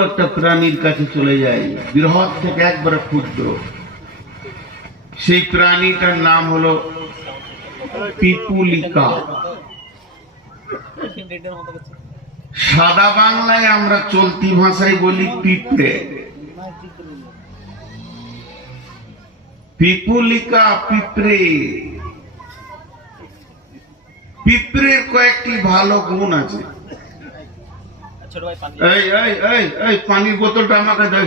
একটা প্রাণীর কাছে চলে যায়, বৃহৎ থেকে একবারে ক্ষুদ্র। সেই প্রাণীটার নাম হলো পিপুলিকা। সাদা বাংলায় আমরা চলতি ভাষায় বলি পিঁপড়ে। পিপুলিকা পিঁপড়ে। পিঁপড়ের কয়েকটি ভালো গুণ আছে। এই পানির বোতলটা আমাকে দে।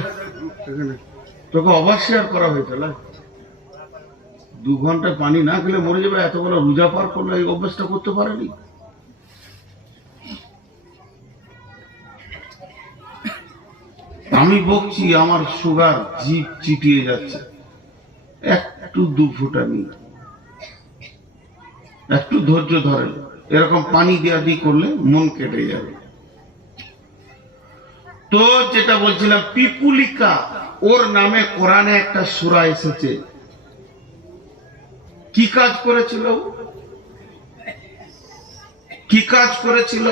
তোকে অবশ্যই করা হয়েছিল 2 ঘন্টা পানি না খেলে মরে যাবে, এত বড় রোজা পার করলো, এই অভ্যাসটা করতে পারেনি। আমি বকছি, আমার সুগার জিভ চিটিয়ে যাচ্ছে, একটু 2 ফুটা নিয়ে একটু ধৈর্য ধরেন। এরকম পানি দেওয়া দিয়ে করলে মন কেটে যাবে। তো যেটা বলছিলাম, পিপুলিকা, ওর নামে কোরআনে একটা সূরা এসেছে। কি কাজ করেছিল? কি কাজ করেছিল?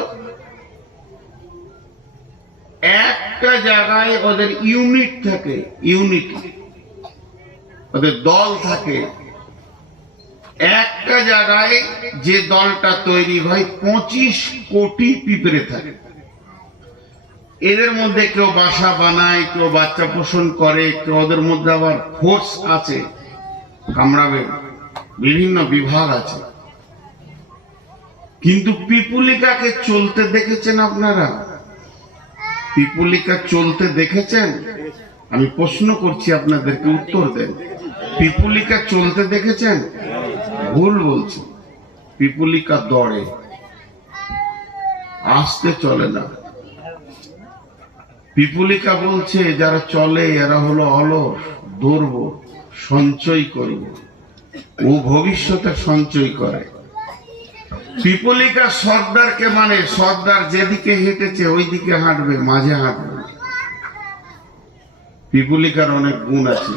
একটা জায়গায় ওদের ইউনিট থাকে, ইউনিট, ওদের দল থাকে। একটা জায়গায় যে দলটা তৈরি হয় 25 কোটি পিঁপড়ে থাকে। এদের মধ্যে কেউ বাসা বানায়, কেউ বাচ্চা পোষণ করে, কেউ ওদের মধ্যে আবার ফোর্স আছে, কামড়াবে, বিভিন্ন বিভাগ আছে। কিন্তু পিপুলিকাকে চলতে দেখেছেন আপনারা? পিপুলিকা চলতে দেখেছেন? আমি প্রশ্ন করছি, আপনাদেরকে উত্তর দেন। পিপুলিকা চলতে দেখেছেন? ভুল বলছি। পিপুলিকা দৌড়ে, আসতে চলে না। পিপুলিকা বলছে যারা চলে এরা হলো অলস, দৌড়ব, সঞ্চয় করব। ও ভবিষ্যতে সঞ্চয় করে। পিপুলিকা সর্দারকে মানে, সর্দার যেদিকে হেঁটেছে ওই দিকে হাঁটবে, মাঝে হাঁটবে। পিপুলিকার অনেক গুণ আছে।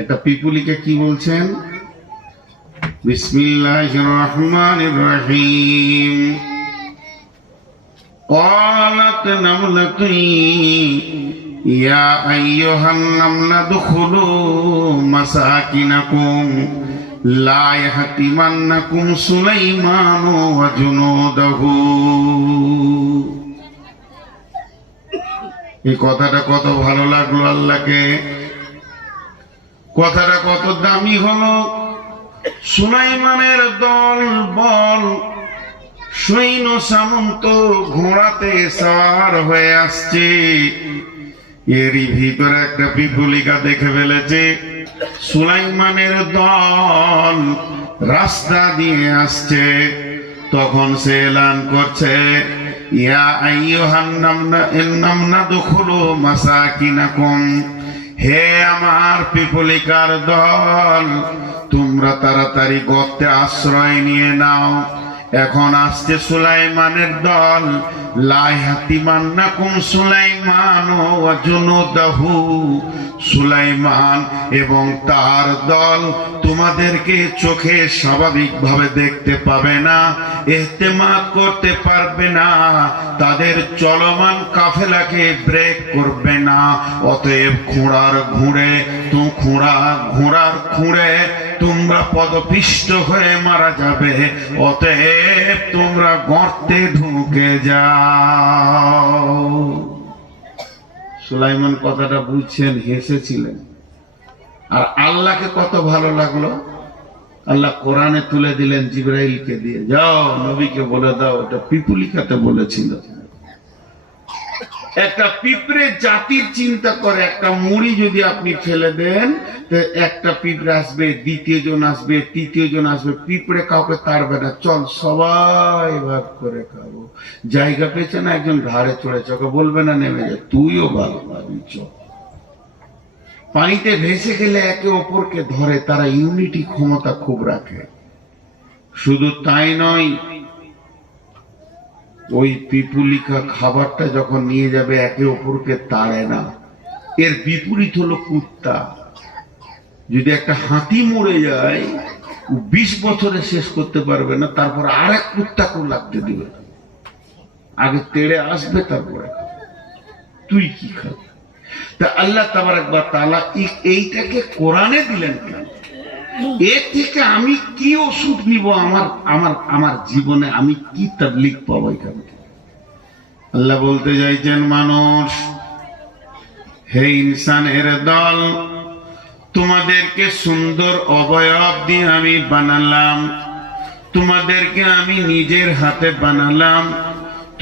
একটা পিপুলিকা কি বলছেন? বিসমিল্লাহির রহমানির রহিম। قالت نملة يا أيها النمل ادخلوا مساكنكم لا يحطمنكم سليمان وجنوده। এই কথাটা কত ভালো লাগলো আল্লাহকে, কথাটা কত দামি হলো। সুলাইমানের দল বল, সৈন্য সামন্ত ঘোড়াতে সার হয়ে আসছে। এরই ভিতরে একটা পিপুলিকা দেখে ফেলেছে সুলাইমানের দল রাস্তা দিয়ে আসছে। তখন সে এলান করছে, ইয়া আইয়ুহান নামলা দুখুলু মাসাকিনাকুম, হে আমার পিপুলিকার দল, তোমরা তাড়াতাড়ি গর্তে আশ্রয় নিয়ে নাও। এখন আসছে সুলাইমানের দল। লা ইয়াতিমান্নাকুম সুলাইমান ওয়া জুনুদাহু, সুলাইমান এবং তার দল তোমাদেরকে চোখে স্বাভাবিকভাবে দেখতে পাবে না, ইহতিমাত করতে পারবে না, তাদের চলমান কাফেলাকে ব্রেক করবে না। অতএব ঘোড়ার খুঁড়ে তোমরা পদপিষ্ট হয়ে মারা যাবে। অতএব তোমরা গর্তে ঢুকে যাও। সুলাইমান কথাটা বুঝছেন, হেসেছিলেন। আর আল্লাহকে কত ভালো লাগলো, আল্লাহ কোরআনে তুলে দিলেন জিবরাইলকে দিয়ে, যাও নবীকে বলে দাও এটা পিপুলিকাতে বলেছিল। একটা পিঁপড়ে জাতির চিন্তা করে, একটা মুড়ি যদি আপনি ফেলে দেন, একটা পিঁপড়ে আসবে, দ্বিতীয় জন আসবে, তৃতীয় জন আসবে, পিঁপড়ে কাউকে তাড়বে না, চল সবাই ভাগ করে খাবো। জায়গা পেয়েছে না, একজন ঘাড়ে চড়েছে, ওকে বলবে না নেমে যায়, তুইও ভাগ পাবি, চল। পানিতে ভেসে গেলে একে অপরকে ধরে, তারা ইউনিটি ক্ষমতা খুব রাখে। শুধু তাই নয়, ওই পিপুলিকা খাবারটা যখন নিয়ে যাবে একে অপরকে তাড়ে না। এর বিপরীত হলো কুত্তা। যদি একটা হাতি মরে যায়, 20 বছরে শেষ করতে পারবে না, তারপর আরেক কুত্তাকেও লাগতে দিবে। আগে তেড়ে আসবে, তারপরে তুই কি খাবি? তা আল্লাহ তাবারক ওয়া তাআলা এইটাকে কোরআনে দিলেন কেন? এর থেকে আমি কি ওষুধ নিব? আমার আমার আমার জীবনে আমি কি তাবলীগ পাবো এখান থেকে? আল্লাহ বলতে চাইছেন, মানুষ, হে ইনসানের দল, তোমাদেরকে সুন্দর অবয়ব দিয়ে আমি বানালাম, তোমাদেরকে আমি নিজের হাতে বানালাম,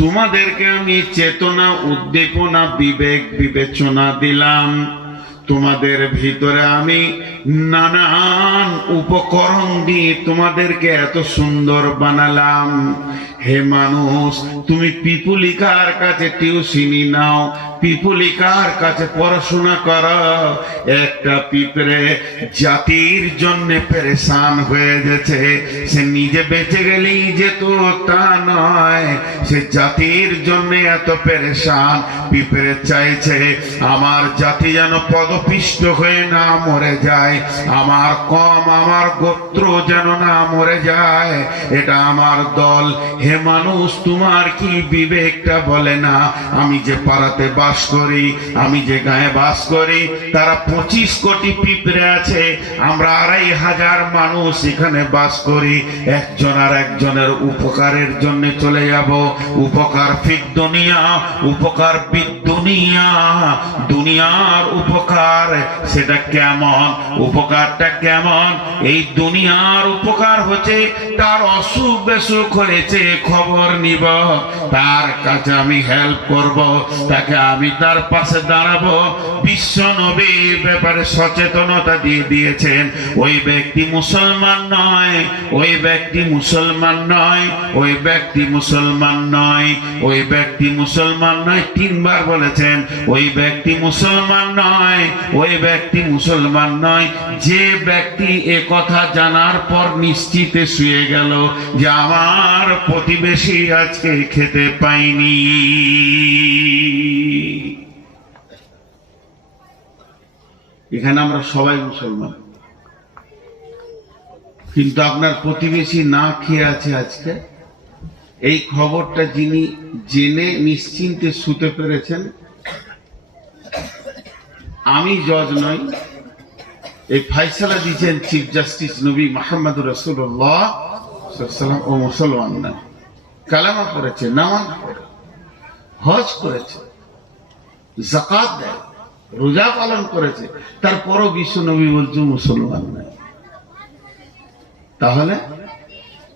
তোমাদেরকে আমি চেতনা, উদ্দীপনা, বিবেক, বিবেচনা দিলাম, তোমাদের ভিতরে আমি নানান উপকরণ দিয়ে তোমাদেরকে এত সুন্দর বানালাম। হে মানুষ, তুমি পিপুলিকার কাছে টিউশনি নাও, পিপুলিকার কাছে পড়াশোনা করো। একটা পিঁপড়ে জাতির জন্য পেরেশান হয়ে গেছে, সে নিজে বেঁচে গেলেই যেত তা নয়, সে জাতির জন্য এত পেরেশান। পিঁপড়ে চাইছে আমার জাতি যেন পদপিষ্ট হয়ে না মরে যায়, আমার কম, আমার গোত্র যেন না মরে যায়, এটা আমার দল। হে মানুষ, তোমার কি বিবেকটা বলে না আমি যে পাড়াতে বাস করি, আমি যে গায়ে বাস করি, তারা 25 কোটি পিঁপড়ে আছে, আমরা 2,500 মানুষ এখানে বাস করি, একজন আর একজনের উপকারের জন্য চলে যাব। উপকার ফিদ দুনিয়া, উপকার বিদ দুনিয়া, দুনিয়ার উপকার সেটা কেমন? উপকারটা কেমন? এই দুনিয়ার উপকার হচ্ছে তার অসুখ বেসুখ হয়েছে খবর নিব, তার কাছে আমি হেল্প করব, তাকে আমি তার পাশে দাঁড়াবো। বিশ্ব নবী ব্যাপারে সচেতনতা দিয়ে দিয়েছেন। ওই ব্যক্তি মুসলমান নয়, ওই ব্যক্তি মুসলমান নয়, ওই ব্যক্তি মুসলমান নয়, ওই ব্যক্তি মুসলমান নয়, 3 বার বলেছেন, ওই ব্যক্তি মুসলমান নয়, ওই ব্যক্তি মুসলমান নয়। যে ব্যক্তি এ কথা জানার পর নিশ্চিতে শুয়ে গেল যে আমার প্রতিবেশী আজকে খেতে পাইনি। এখানে আমরা সবাই মুসলমান, কিন্তু আপনার প্রতিবেশী না খেয়ে আছে আজকে, এই খবরটা যিনি জেনে নিশ্চিন্তে শুতে পেরেছেন, আমি জজ নই, এই ফাইসালা দিয়েছেন চিফ জাস্টিস নবী মুহাম্মদুর রাসূলুল্লাহ সাল্লাল্লাহু আলাইহি ওয়াসাল্লাম। ও মুসলমান না, কালেমা পড়েছে, নামাজ পড়ে, হজ করেছে, যাকাত দেয়, রোজা পালন করেছে, তারপরও বিশ্ব নবী বলছে মুসলমান নাই। তাহলে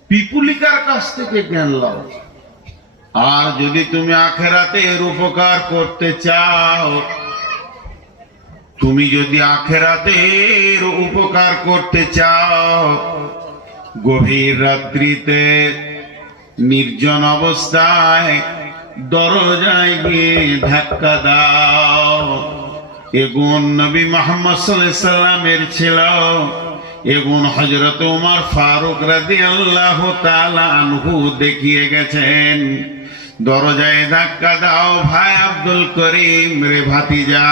পিপুলিকার কাছ থেকে জ্ঞান লাও। আর যদি তুমি আখেরাতের উপকার করতে চাও, তুমি যদি আখেরাতের উপকার করতে চাও, গভীর রাত্রিতে নির্জন অবস্থায় দরজায় গিয়ে ধাক্কা দাও। এ গুণ নবী মুহাম্মদ সাল্লাল্লাহু আলাইহি সাল্লামের ছিল, এ গুণ হযরত ওমর ফারুক রাদিয়াল্লাহু তাআলা আনহু দেখিয়ে গেছেন। দরজায় ধাক্কা দাও, ভাই আব্দুল করিম রে ভাতিজা,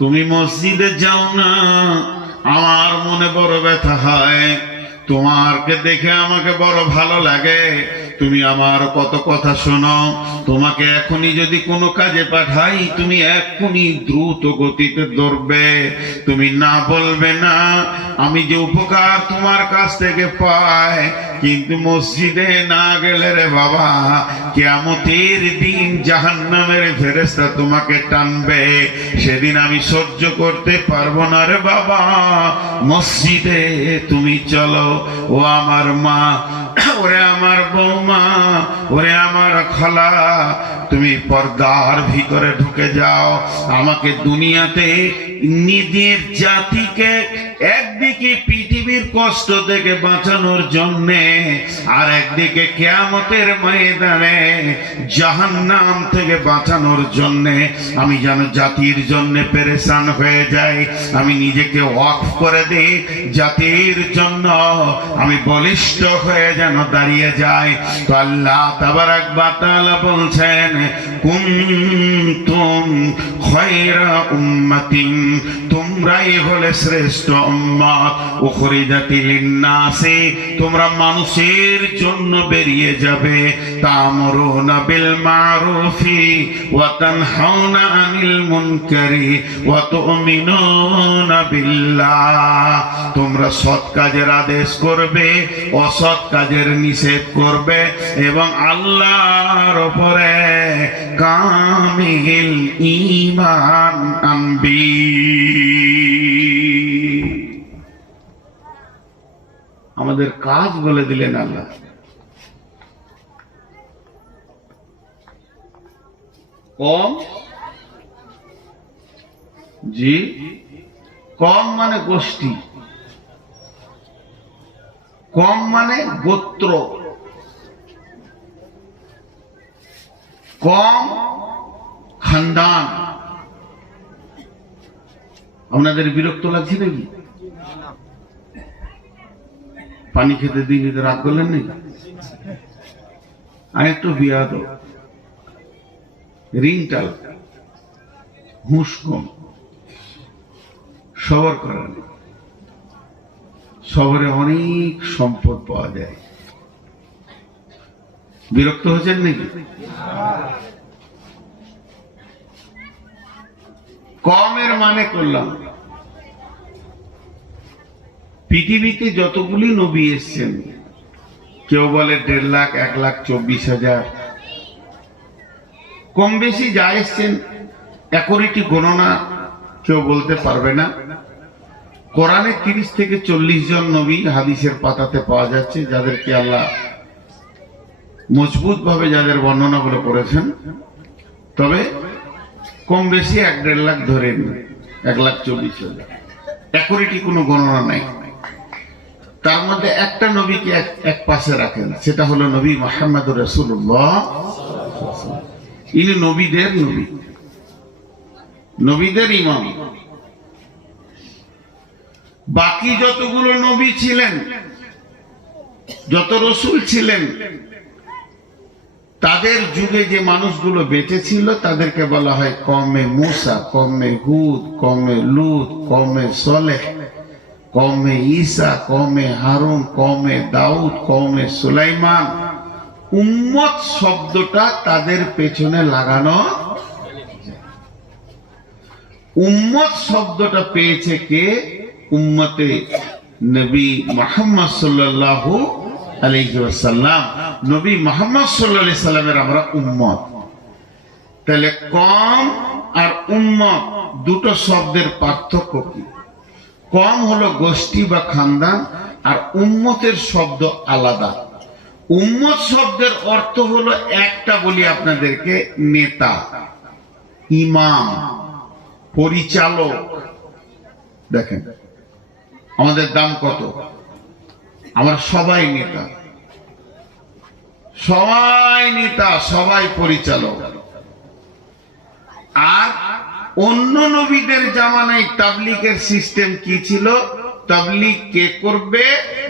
তুমি মসজিদে যাও না, আমার মনে বড় ব্যথা হয়, তোমাকে দেখে আমাকে বড় ভালো লাগে, তুমি আমার কত কথা শোনো, তোমাকে এখনই যদি কোনো কাজে পাঠাই তুমি এখনই দ্রুত গতিতে দৌড়বে, তুমি না বলবে না আমি যে উপকার তোমার কাছ থেকে পাই। কিন্তু মসজিদে না গেলে রে বাবা, কিয়ামতের দিন জাহান্নামের ফেরেশতা তোমাকে টানবে, সেদিন আমি সহ্য করতে পারবো না রে বাবা, মসজিদে তুমি চলো। ও আমার মা, ওরে আমার বৌমা, ওরে আমার খালা, তুমি পর্দার ভিতরে ঢুকে যাও। আমাকে দুনিয়াতে নিজের জাতিকে একদিকে পৃথিবীর কষ্ট থেকে বাঁচানোর জন্য, আর একদিকে কিয়ামতের ময়দানে জাহান্নাম থেকে বাঁচানোর জন্য আমি যেন জাতির জন্য পেরেশান হয়ে যাই, আমি নিজেকে ওয়াকফ করে দিই জাতির জন্য, আমি বলিষ্ঠ হয়ে যেন দাঁড়িয়ে যাই। তো আল্লাহ তাবারাক ওয়া তাআলা বলছেন, কুনতুম খায়রা উম্মাতিন, তোমরা তোমরাই হলে শ্রেষ্ঠ উম্মত উখরিজাতি লিন্নাসি, তোমরা মানুষের জন্য বেরিয়ে যাবে। তা'মুরুনা বিল মা'রুফি ওয়া তানহাউনা আনিল মুনকারি ওয়া তু'মিনুনা বিল্লাহ, তোমরা সৎ কাজের আদেশ করবে, অসৎ কাজের নিষেধ করবে এবং আল্লাহর উপরে কামিল ঈমান আনবি। আমাদের কাজ বলে দিলেন আল্লাহ। কম, জি, কম মানে গোষ্ঠী, কম মানে গোত্র, কম খানদান। আপনাদের বিরক্ত লাগছে নাকি? পানি খেতে দিন, রাগ করলেন নাকি? আর একটু বিয়াদ রিংটাল হুঁশ কম, সবর করেন। শহরে অনেক সম্পদ পাওয়া যায়। বিরক্ত হচ্ছেন নাকি? কমের মানে করলাম, পৃথিবীতে যতগুলি নবী এসছেন, কেউ বলে 1.5 লাখ, 1,24,000, কম বেশি যা এসছেন একরিটি গণনা কেউ বলতে পারবে না। কোরআনে 30 থেকে 40 জন নবী হাদিসের পাতাতে পাওয়া যাচ্ছে, যাদেরকে আল্লাহ মজবুত ভাবে যাদের বর্ণনাগুলো করেছেন। তবে কম বেশি 1.5 লাখ ধরে, 1,24,000, একরিটি কোনো গণনা নাই। তার মধ্যে একটা নবীকে এক পাশে রাখেন, সেটা হলো নবী মুহাম্মদুর রাসূলুল্লাহ। ইনি নবীদের নবী, নবীদের ইমাম। বাকি যতগুলো নবী ছিলেন, যত রসুল ছিলেন, তাদের যুগে যে মানুষগুলো বেঁচে ছিল তাদেরকে বলা হয় কওমে মূসা, কওমে হুদ, কওমে লূত, কওমে সালেহ, কওমে ঈসা, কওমে হারুন, কওমে দাউদ, কওমে সুলাইমান। উম্মত শব্দটা তাদের পেছনে লাগানো। উম্মত শব্দটা পেয়েছে কে? উম্মতে নবী মুহাম্মদ সাল্লাল্লাহু আলাইহি ওয়াসাল্লাম। নবী মুহাম্মদ সাল্লাল্লাহু আলাইহি সাল্লামের আমরা উম্মত। তাহলে কম আর উম্মত দুটো শব্দের পার্থক্য কি? কম হলো গোষ্ঠী বা খানদান, আর উম্মতের শব্দ আলাদা। উম্মত শব্দের অর্থ হলো একটা, বলি আপনাদেরকে, নেতা, ইমাম, পরিচালক। দেখেন আমাদের দাম কত, আমরা সবাই নেতা, সবাই নেতা, সবাই পরিচালক। আর অন্য নবীদের জামানায় তাবলীগের সিস্টেম কি ছিল? তাবলীগ কে করবে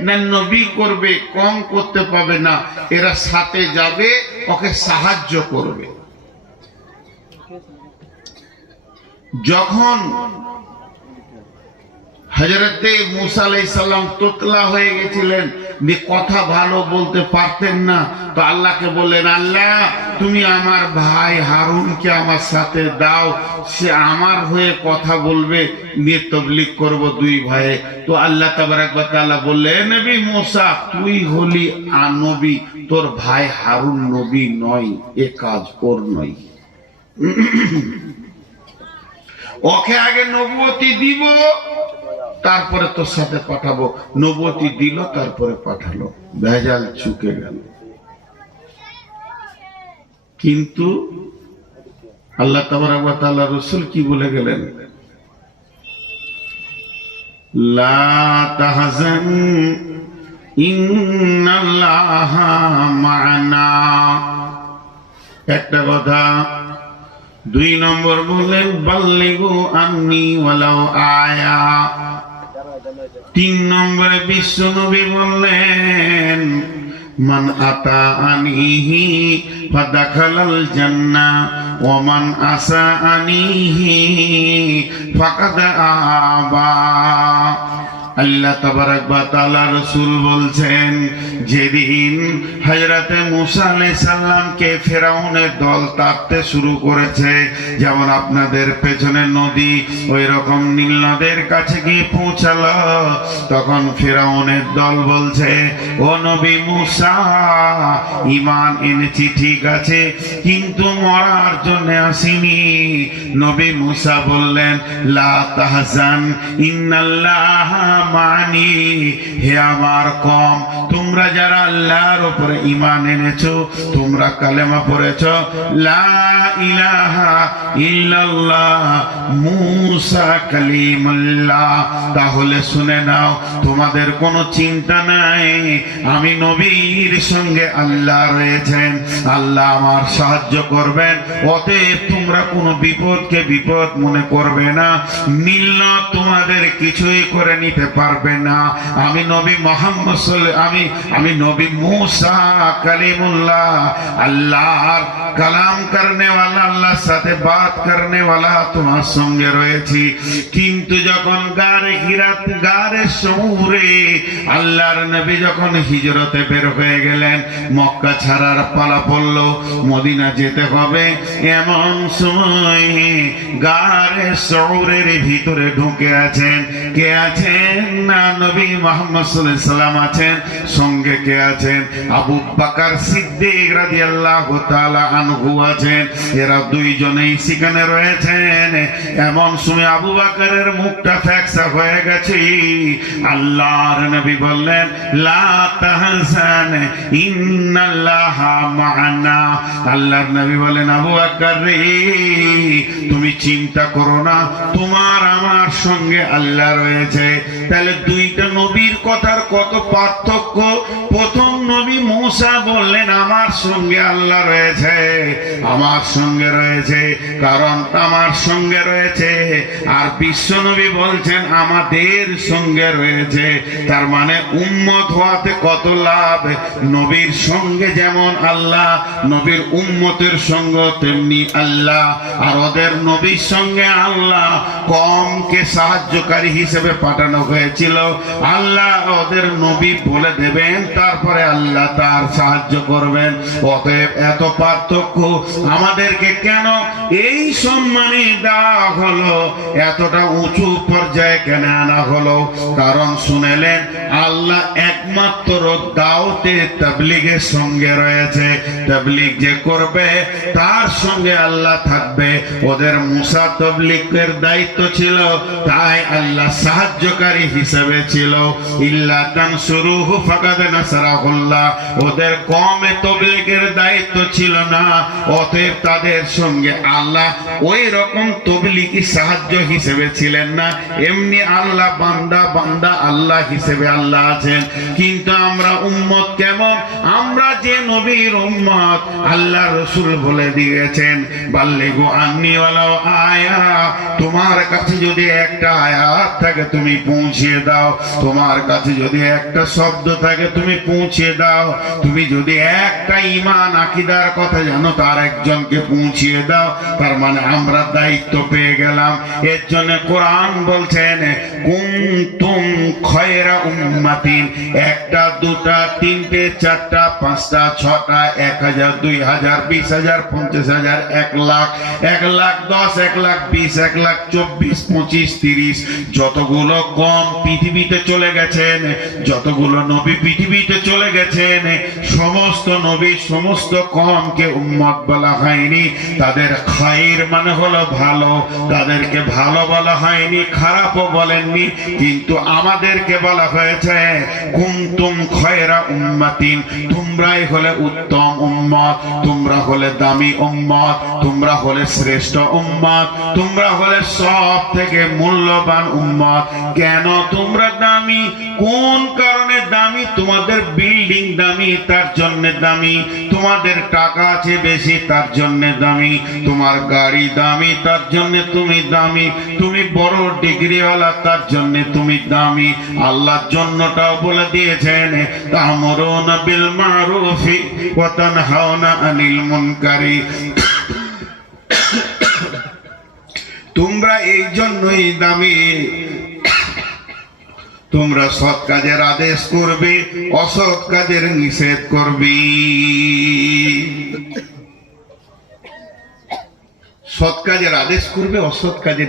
না নবী করবে, কম করতে পাবে না, এরা সাথে যাবে, ওকে সাহায্য করবে। যখন হযরতে মূসা আলাইহিস সালাম তোতলা হয়ে গেছিলেন, কথা ভালো বলতে পারতেন না, তো আল্লাহকে বললেন, আল্লাহ তুমি আমার ভাই হারুনকে আমার সাথে দাও, সে আমার হয়ে কথা বলবে, নিয়ে তাবলীগ করব দুই ভাইয়ে। তো আল্লাহ তাবারাক ওয়া তাআলা বললেন, নবী মূসা তুই হলি নবী, তোর ভাই হারুন নবী নয়, এ কাজ ওর নয়। ওকে আগে নবুয়তি দিব, তারপরে তোর সাথে পাঠাবো। নবুয়তি দিল, তারপরে পাঠালো, ভেজাল চুকে গেল। কিন্তু আল্লাহ তাবারাক ওয়া তাআলা রাসূল কি বলে গেলেন? লা তাহজান ইন্নাল্লাহা মা'ানা। একটা কথা। 2 নম্বর বললেন বাল্লিগু আন্নি ওয়ালাউ আয়া। 3 নম্বরে বিশ্ব নবী বললেন মান আতাআনিহি ফাদাখালাল জান্নাহ ওয়া মান আসাআনিহি ফাকাদ আবা। আল্লাহ তাবারক ওয়া তাআলা রাসূল বলছেন, যেদিন হযরতে মুসা আলাইহিস সালামকে ফেরাউনের দল তাড়তে শুরু করেছে, যেমন আপনাদের পেছনে নদী ওই রকম নীল নদের কাছে গিয়ে পৌঁছালো, তখন ফেরাউনের দল বলছে, ও নবী মুসা, ঈমান এনেছি ঠিক আছে, কিন্তু মরার জন্য আসিনি। নবী মুসা বললেন, লা তাহজান ইন্নাল্লাহা মানি। হে আমার কম, তোমরা যারা আল্লাহর উপরে ঈমান এনেছো, তোমরা কালেমা পড়েছো লা ইলাহা ইল্লাল্লাহ মুসা কালিমুল্লাহ, তাহলে শুনে নাও, তোমাদের কোনো চিন্তা নাই, আমি নবীর সঙ্গে আল্লাহ রয়েছেন, আল্লাহ আমার সাহায্য করবেন, অতএব তোমরা কোনো বিপদকে বিপদ মনে করবে না, নীল তোমাদের কিছুই করে নিতে পারবে না। আমি নবী মুহাম্মদ আমি নবী মুসা কালিমুল্লাহ, আল্লাহর কালাম করনে वाला, আল্লাহর সাথে বাত করনে वाला তোমার সঙ্গে রয়েছি। কিন্তু যখন গারে শহরে আল্লাহর নবী যখন হিজরতে বের হয়ে গেলেন, মক্কা ছাড়ার পালা পড়লো, মদিনা যেতে হবে, এমন সময় গারে শহরের ভিতরে ঢুকে আছেন, কে আছেন না নবী মুহাম্মদ সাল্লাল্লাহু আলাইহি সাল্লাম আছেন, সঙ্গে কে আছেন, আবু বকর সিদ্দিক রাদিয়াল্লাহু তাআলা আনহু আছেন, এরা দুইজনেই সেখানে রয়েছেন। এমন সময় আবু বকরের মুখটা ফ্যাকসা হয়ে গেছে, আল্লাহর নবী বললেন, লা তাহজান ইন্নাল্লাহা মা'ানা। আল্লাহর নবী বলেন, আবু বকর রে, তুমি চিন্তা করো না, তোমার আমার সঙ্গে আল্লাহ রয়েছে। তাহলে দুইটা নবীর কথার কত পার্থক্য। প্রথম নবী মুসা বললেন, আমার সঙ্গে আল্লাহ রয়েছে, আমার সঙ্গে রয়েছে, কারণ আমার সঙ্গে রয়েছে। আর বিশ্ব নবী বলছেন, আমাদের সঙ্গে রয়েছে। তার মানে উম্মত হওয়াতে কত লাভ। নবীর সঙ্গে যেমন আল্লাহ, নবীর উম্মতের সঙ্গে তেমনি আল্লাহ। আর ওদের নবীর সঙ্গে আল্লাহ কমকে সাহায্যকারী হিসেবে পাঠানো হয়েছিল। আল্লাহ ওদের নবী বলে দেবেন, তারপরে আল্লাহ তার সাহায্য করবেন। অতএব এত পার্থক্য। আমাদেরকে কেন এই সম্মানে দেওয়া হলো, এতটা উঁচু পর্যায়ে কেন আনা হলো? কারণ শুনেলেন, আল্লাহ একমাত্র দাওয়াতে তাবলীগের সঙ্গে রয়েছে। তাবলীগ যে করবে তার সঙ্গে আল্লাহ থাকবে। ওদের মুসা তাবলীগের দায়িত্ব ছিল, তাই আল্লাহ সাহায্যকারী হিসেবে ছিল। ইল্লা তানসুরুহু ফাকাদ নাসারাহুল্লাহ। ওদের কওমে তাবলীগের দায়িত্ব ছিল না, অতএব তাদের সঙ্গে আল্লাহ ওই রকম তাবলীগী সাহায্য হিসেবে ছিলেন না। এমনি আল্লাহ বান্দা বান্দা আল্লাহ হিসেবে আল্লাহ আছেন। কিন্তু আমরা উম্মত কেমন? আমরা যে নবীর উম্মত, আল্লাহ রাসূল বলে দিয়েছেন, বাল্লিগু আন্নী ওয়ালাউ আয়া। তোমার কাছে যদি একটা আয়াত থাকে তুমি পৌঁছিয়ে দাও, তোমার কাছে যদি একটা শব্দ থাকে তুমি পৌঁছিয়ে দাও, তুমি যদি একটা ঈমান আকীদার কথা জানো তার একজনকে পৌঁছিয়ে দাও। তার মানে আমরা দায়িত্ব পেয়ে গেলাম। এর জন্য কোরআন বলছেন, কুনতুম খায়রা উম্মাতিন। একটা, দুটা, তিনটে, চারটা, পাঁচটা, ছটা, 1000, 2000, 20000, 50000, 1 লাখ, 1,10,000, 1,20,000, 1,24,000, 25,000, 30, যতগুলো কম পৃথিবীতে চলে গেছেন, যতগুলো নবী পৃথিবীতে চলে গেছেন, সমস্ত নবী সমস্ত কমকে উম্মত বলা হয়নি। তাদের খায়র মানে হলো ভালো, তাদেরকে ভালো বলা হয়নি, খারাপও বলেননি। কিন্তু আমাদেরকে বলা হয়েছে, কুনতুম খায়রা উম্মাতিন। তোমরাই হলে উত্তম উম্মত, তোমরা হলে দামি উম্মত, তোমরা হলে শ্রেষ্ঠ উম্মত, তোমরা হলে সব থেকে মূল্যবান উম্মত। কেন তোমরা দামি? কোন কারণে দামি? তোমাদের বিল্ডিং দামি, তার জন্য দামি। তোমাদের টাকা আছে বেশি, তার জন্য দামি। তোমার তোমার গাড়ি দামি, তার জন্য তুমি দামি। তুমি বড় ডিগ্রিওয়ালা, তার জন্য তুমি দামি। আল্লাহর জন্যটাও বলে দিয়েছেন, তা'মুরুনা বিল মা'রুফি ওয়া তানহাউনা আনিল মুনকারি। তোমরা এই জন্যই দামি, তোমরা সৎ কাজের আদেশ করবে, অসৎ কাজের নিষেধ করবে। সৎ কাজের আদেশ করবে, অসৎ কাজের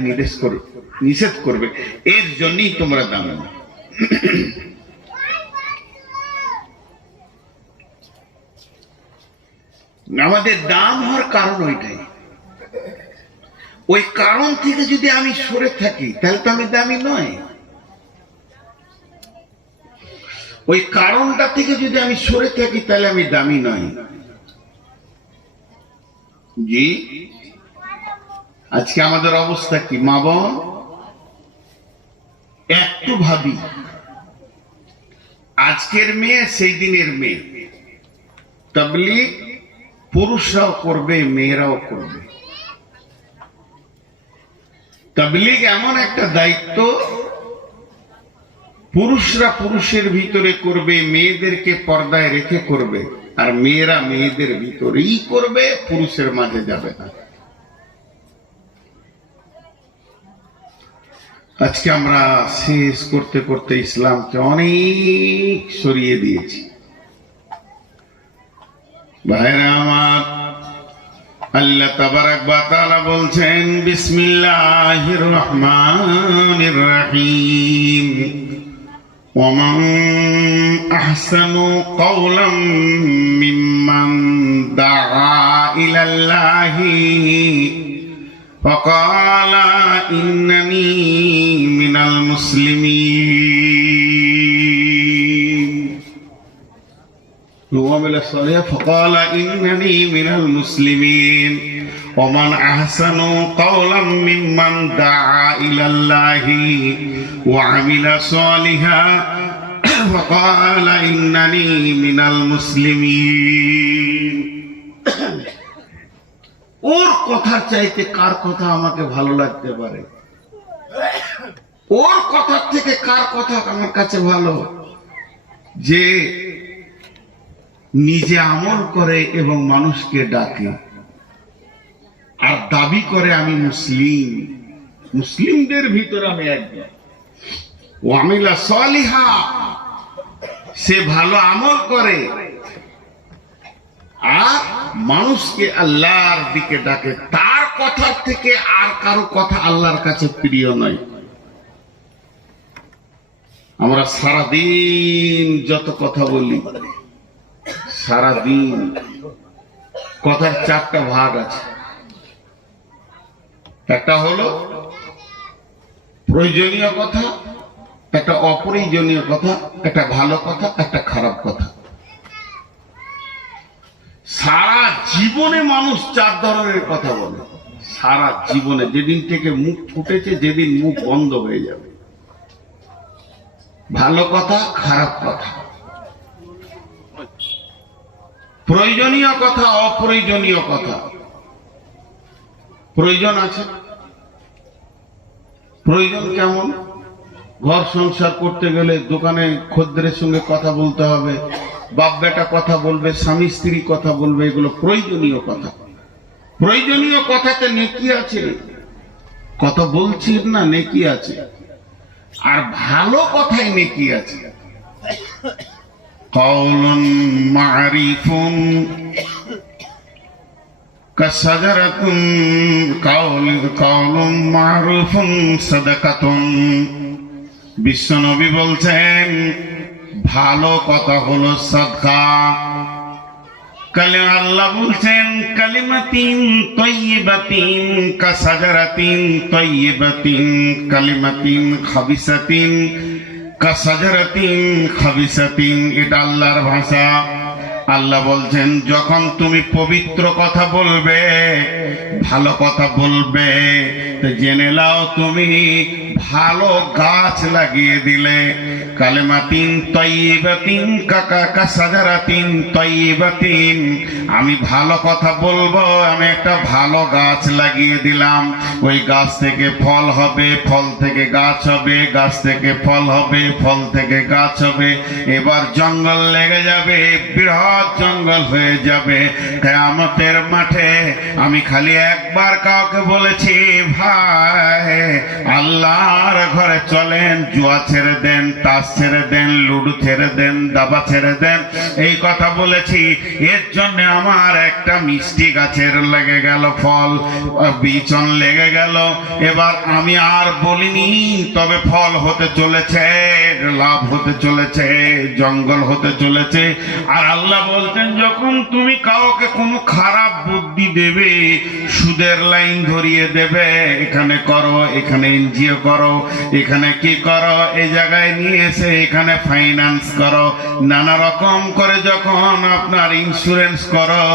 নিষেধ করবে, এর জন্যই তোমরা দামি। আমাদের দাম হওয়ার কারণ ওইটাই। ওই কারণ থেকে যদি আমি সরে থাকি তাহলে তো আমি দামি নয়। ওই কারণটা থেকে যদি আমি সরে থাকি তাহলে আমি দামি নয়। জি, আজকে আমাদের অবস্থা কি মা বোন? একটু ভাবি, আজকের মেয়ে সেই দিনের মেয়ে। তাবলীগ পুরুষরাও করবে, মেয়েরাও করবে। তাবলীগ এমন একটা দায়িত্ব, পুরুষরা পুরুষের ভিতরে করবে, মেয়েদেরকে পর্দায় রেখে করবে, আর মেয়েরা মেয়েদের ভিতরেই করবে, পুরুষের মাঝে যাবে না। আজকে আমরা শেষ করতে করতে ইসলামকে অনেক সরিয়ে দিয়েছি। ভাইরা আমার, আল্লাহ তাবারাক ওয়া তাআলা বলছেন, বিসমিল্লাহির রহমানির রহিম, ওয়া মান আহসানু কাওলাম মিম্মান দাআ ইলাল্লাহি ওয়া ক্বালা ইন্নানী মিনাল মুসলিমিন। وعمل صالحا فقال إنني من المسلمين ومن أحسن قولا ممن دعا إلى الله وعمل صالحا فقال إنني من المسلمين। ওর কথার চাইতে কার কথা আমাকে ভালো লাগতে পারে? ওর কথার থেকে কার কথা আমার কাছে ভালো? যে নিজে আমল করে এবং মানুষকে ডাকে আর দাবি করে আমি মুসলিম, মুসলিমদের ভিতরে আমি একজন। ওয়ামিলা সালিহা, সে ভালো আমল করে আর মানুষকে আল্লাহর দিকে ডাকে। তার কথার থেকে আর কারো কথা আল্লাহর কাছে প্রিয় নয়। আমরা সারাদিন যত কথা বলি, সারাদিন কথার চারটা ভাগ আছে। একটা হলো প্রয়োজনীয় কথা, একটা অপ্রয়োজনীয় কথা, একটা ভালো কথা, একটা খারাপ কথা। সারা জীবনে মানুষ চার ধরনের কথা বলে। সারা জীবনে, যেদিন থেকে মুখ ফুটেছে, যেদিন মুখ বন্ধ হয়ে যাবে। ভালো কথা, খারাপ কথা, প্রয়োজনীয় কথা, অপ্রয়োজনীয় কথা। প্রয়োজন আছে। প্রয়োজন কেমন? ঘর সংসার করতে গেলে দোকানে খদ্দের সঙ্গে কথা বলতে হবে, বাপ বেটা কথা বলবে, স্বামী স্ত্রী কথা বলবে, এগুলো প্রয়োজনীয় কথা। প্রয়োজনীয় কথাতে নেকি আছে, কথা বলছি না, নেকি আছে। আর ভালো কথায় নেকি আছে। Kowloon মারিফুন কাশাজারাতুন, Kowloon মারুফুন সাদাকাতুন। বিশ্বনবী বলছেন, ভালো কথা হলো সাদকা। আল্লাহ বলছেন, কালিমাতিন তাইয়্যিবাতিন কাশাজারাতিন তাইয়্যিবাতিন, কালিমাতিন খাবিসাতিন কাশাজারাতিন খাবিসাতিন। এটা আল্লাহর ভাষা। আল্লাহ বলছেন, যখন তুমি পবিত্র কথা বলবে, ভালো কথা বলবে, তো জেনে নাও তুমি ভালো গাছ লাগিয়ে দিলে। কালেমাতিন তয়্যিবাতিন কাসাজারাতিন তয়্যিবাতিন, আমি ভালো কথা বলবো, আমি একটা ভালো গাছ লাগিয়ে দিলাম, ওই গাছ থেকে ফল হবে, ফল থেকে গাছ হবে, গাছ থেকে ফল হবে, ফল থেকে গাছ হবে, এবার জঙ্গল লেগে যাবে, বৃহৎ জঙ্গল হয়ে যাবে। কিয়ামতের মাঠে আমি খালি একবার কাউকে বলেছি, ভাই আল্লাহর ঘরে চলেন, জুয়া ছেড়ে দেন, তাস ছেড়ে দেন, লুডু ছেড়ে দেন, দাবা ছেড়ে দেন, এই কথা বলেছি। এর জন্য আমার একটা মিষ্টি গাছের লেগে গেল ফল, বিচন লেগে গেল, এবার আমি আর বলিনি, তবে ফল হতে চলেছে, লাভ হতে চলেছে, জঙ্গল হতে চলেছে। আর আল্লাহ বলতেন, যখন তুমি কাউকে কোনো খারাপ বুদ্ধি দেবে, সুদের লাইন ধরিয়ে দেবে, এখানে করো, এখানে এনজিও করো, এখানে কি করো, এই জায়গায় নিয়ে এসে এখানে ফাইন্যান্স করো, নানা রকম করে যখন আপনার ইন্স্যুরেন্স করো,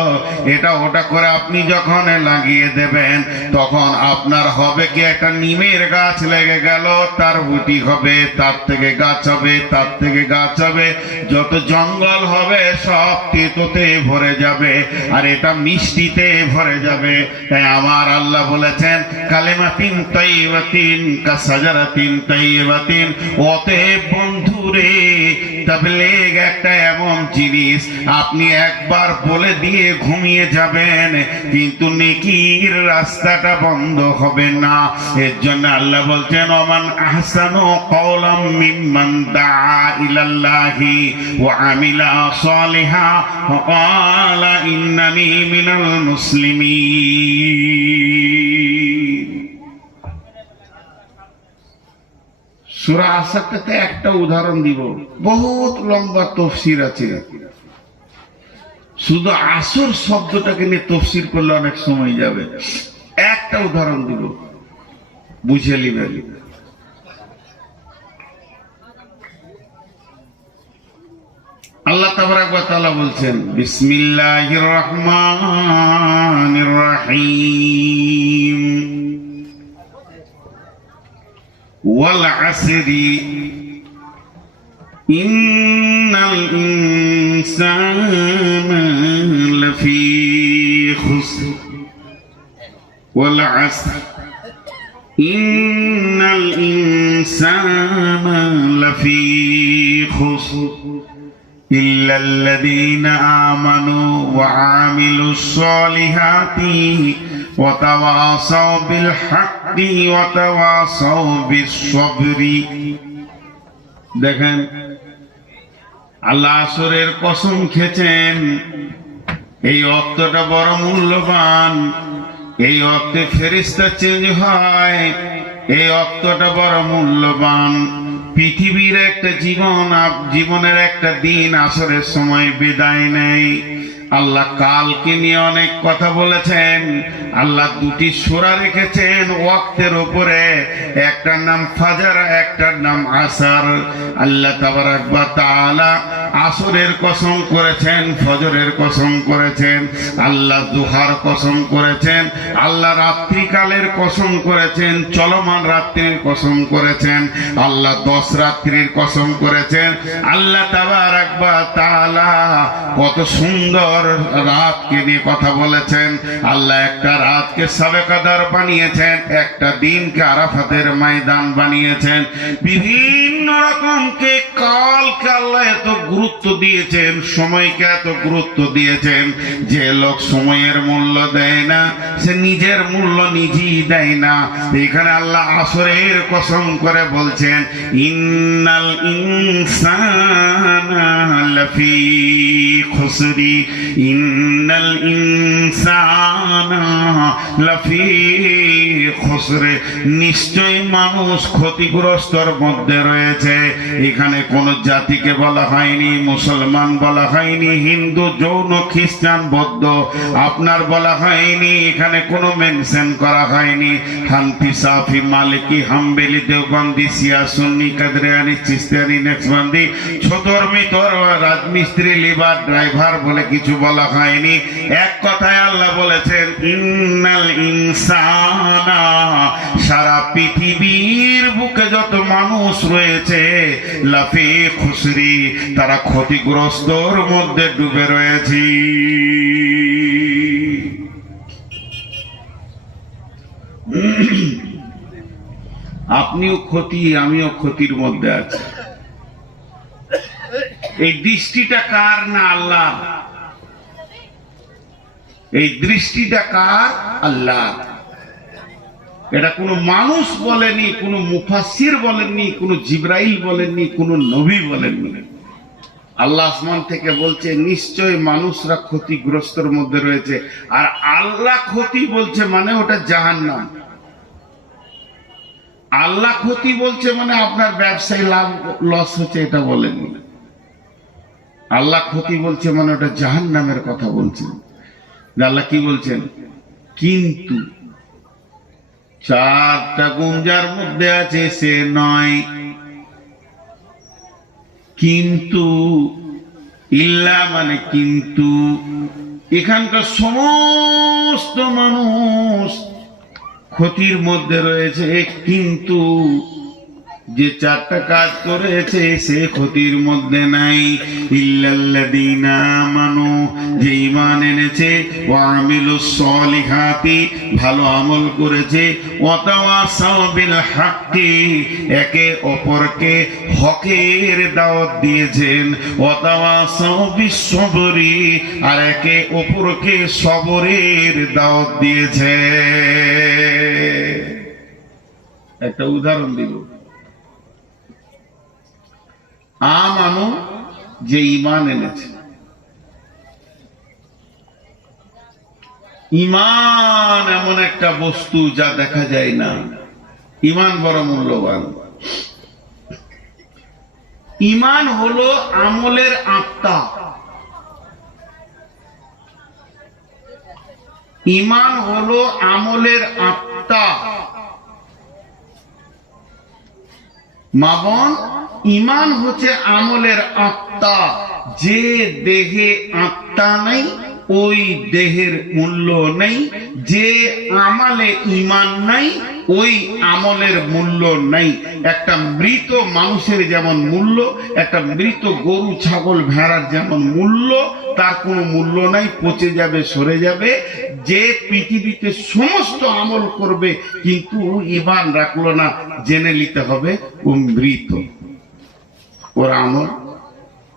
এটা ওটা করে আপনি যখন লাগিয়ে দেবেন, তখন আপনার হবে কি, একটা নিমের গাছ লেগে গেল, তার বুটি হবে, তার থেকে গাছ হবে, তার থেকে গাছ হবে, যত জঙ্গল হবে সব তেতোতে ভরে যাবে, আর এটা মিষ্টিতে ভরে যাবে। তাই আমার আল্লাহ বলেছেন, কালেমাতিন তয়্যিবাতিন কাসাজারাতিন তয়্যিবাতিন। অতএব বন্ধুরে, তাবলীগ একটা এমন জিনিস, আপনি একবার বলে দিয়ে ঘুমিয়ে যাবেন, কিন্তু নেকির রাস্তাটা বন্ধ হবে না। এর জন্য আল্লাহ বলছেন, ওমান আহসানু কওলাম মিম্মান দাআ ইলাল্লাহি ওয়া আমিলা সালিহা ওয়া ক্বালা ইন্নানি মিনাল মুসলিমিন। সূরা আসরটাতে একটা উদাহরণ দিব, বহুত লম্বা তফসির আছে, শুধু আসর শব্দটাকে নিয়ে তফসির করলে অনেক সময় যাবে। একটা উদাহরণ দিব, বুঝে নিবেন। আল্লাহ তাবারাক ওয়া তাআলা বলছেন, বিসমিল্লাহির রহমানির রহিম, ওয়াল আসরি ইন্নাল ইনসানা লাফি খুসর ওয়াল আসর ইন্নাল ইনসানা লাফি খুসর ইল্লাল্লাযীনা আমানু ওয়া আমিলুস সালিহাতি ওয়া তাওয়াসাউ বিল হাক্কি ওয়া তাওয়াসাউ বিস সাবরি। দেখেন, আল্লাহ আসরের কসম খেয়েছেন, এই অক্তটা বড় মূল্যবান, এই অক্তে ফেরেশতা চেঞ্জ হয়, এই অক্তটা বড় মূল্যবান। পৃথিবীর একটা জীবনের একটা দিন আসরের সময় বিদায় নেই। আল্লাহ কালকে নিয়ে অনেক কথা বলেছেন, আল্লাহ দুটি সূরা রেখেছেন ওয়াক্তের উপরে, একটার নাম ফাজর, একটার নাম আসর। আল্লাহ তাবারাক ওয়া তাআলা আসরের কসম করেছেন, ফজরের কসম করেছেন, আল্লাহ দুহার কসম করেছেন, আল্লাহ রাত্রিকালের কসম করেছেন, চলমান রাত্রির কসম করেছেন, আল্লাহ 10 রাত্রির কসম করেছেন। আল্লাহ তাবারাক ওয়া তাআলা কত সুন্দর রাতকে নিয়ে কথা বলেছেন। আল্লাহ একটা রাতকে শবে কদর বানিয়েছেন, একটা দিনকে আরাফাতের ময়দান বানিয়েছেন। বিভিন্ন রকমকে কালকে আল্লাহ এত গুরুত্ব দিয়েছেন, সময়কে এত গুরুত্ব দিয়েছেন, যে লোক সময়ের মূল্য দেয় না, সে নিজের মূল্য নিজেই দেয় না। এখানে আল্লাহ আসরের কসম করে বলছেন, ইন্নাল ইনসানা লাফি খুসরি ইন্নাল ইনসানা লাফি খুসরে, নিশ্চয়ই মানুষ ক্ষতিগ্রস্তর মধ্যে রয়েছে। এখানে কোন জাতিকে বলা হয়নি, মুসলমান বলা হয়নি, হিন্দু, জৈন, খ্রিস্টান, বৌদ্ধ আপনার বলা হয়নি, এখানে কোনো মেনশন করা হয়নি। হানফি, সাফি, মালিকি, হাম্বলি, দেওবন্দি, শিয়া, সুন্নি, কাদরিয়ানি, চিশতিয়ানি, নকশবন্দি, ছোটর মিতর, রাজমিস্ত্রি, লিভার, ড্রাইভার বলে কিছু বলা হয়নি। এক কথায় আল্লাহ বলেছেন, ইন্নাল ইনসানা, সারা পৃথিবীর বুকে যত মানুষ রয়েছে হয়েছে লাফি খুসরি, তারা ক্ষতিগ্রস্তর মধ্যে ডুবে রয়েছে। আপনিও ক্ষতি, আমিও ক্ষতির মধ্যে আছি। এই দৃষ্টিটা কার? না আল্লাহ। এই দৃষ্টিটা কার? আল্লাহ। এটা কোনো মানুষ বলেনি, কোনো মুফাসসির বলেননি, কোনো জিবরাইল বলেননি, কোনো নবী বলেননি। আল্লাহ আসমান থেকে বলছে নিশ্চয় মানুষরা ক্ষতিগ্রস্তর মধ্যে রয়েছে। আর আল্লাহ ক্ষতি বলছে মানে ওটা জাহান্নাম। আল্লাহ ক্ষতি বলছে মানে আপনার ব্যবসায় লাভ লস হচ্ছে এটা বলেননি। আল্লাহ ক্ষতি বলছে মানে ওটা জাহান্নামের কথা বলছেন। আল্লাহ কি বলছেন? কিন্তু চারটা গুণ যার মধ্যে আছে সে নয়, কিন্তু ইল্লা মানে কিন্তু। এখানকার সমস্ত মানুষ ক্ষতির মধ্যে রয়েছে, কিন্তু যে চারটা কাজ করেছে সে ক্ষতির মধ্যে নাই। ইল্লাল্লাযীনা আমানু, যে ঈমান এনেছে, ওয়া আমিলুস সলিহাতি, ভালো আমল করেছে, ওয়া তাওয়াসাউ বিল হাক্কি, একে অপরকে হকের দাওয়াত দিয়েছেন, ওয়া তাওয়াসাউ বিস সবরি, আর একে অপরকে সবরের দাওয়াত দিয়েছে। একটা উদাহরণ দিব। আমানু, যে ঈমান এনেছে। ঈমান এমন একটা বস্তু যা দেখা যায় না। ঈমান বড় মূল্যবান। ঈমান হলো আমলের আত্মা। ঈমান হলো আমলের আত্মা। মাবন, ঈমান হচ্ছে আমলের আত্মা। যে দেহে আত্মা নেই ওই দেহের মূল্য নেই, যে আমলে ঈমান নাই ওই আমলের মূল্য নাই। একটা মৃত মানুষের যেমন মূল্য, একটা মৃত গরু ছাগল ভেড়ার যেমন মূল্য, তার কোনো মূল্য নাই, পচে যাবে, সরে যাবে। যে পৃথিবীতে সমস্ত আমল করবে কিন্তু ঈমান রাখলো না, জেনে নিতে হবে ও মৃত, ওর আমল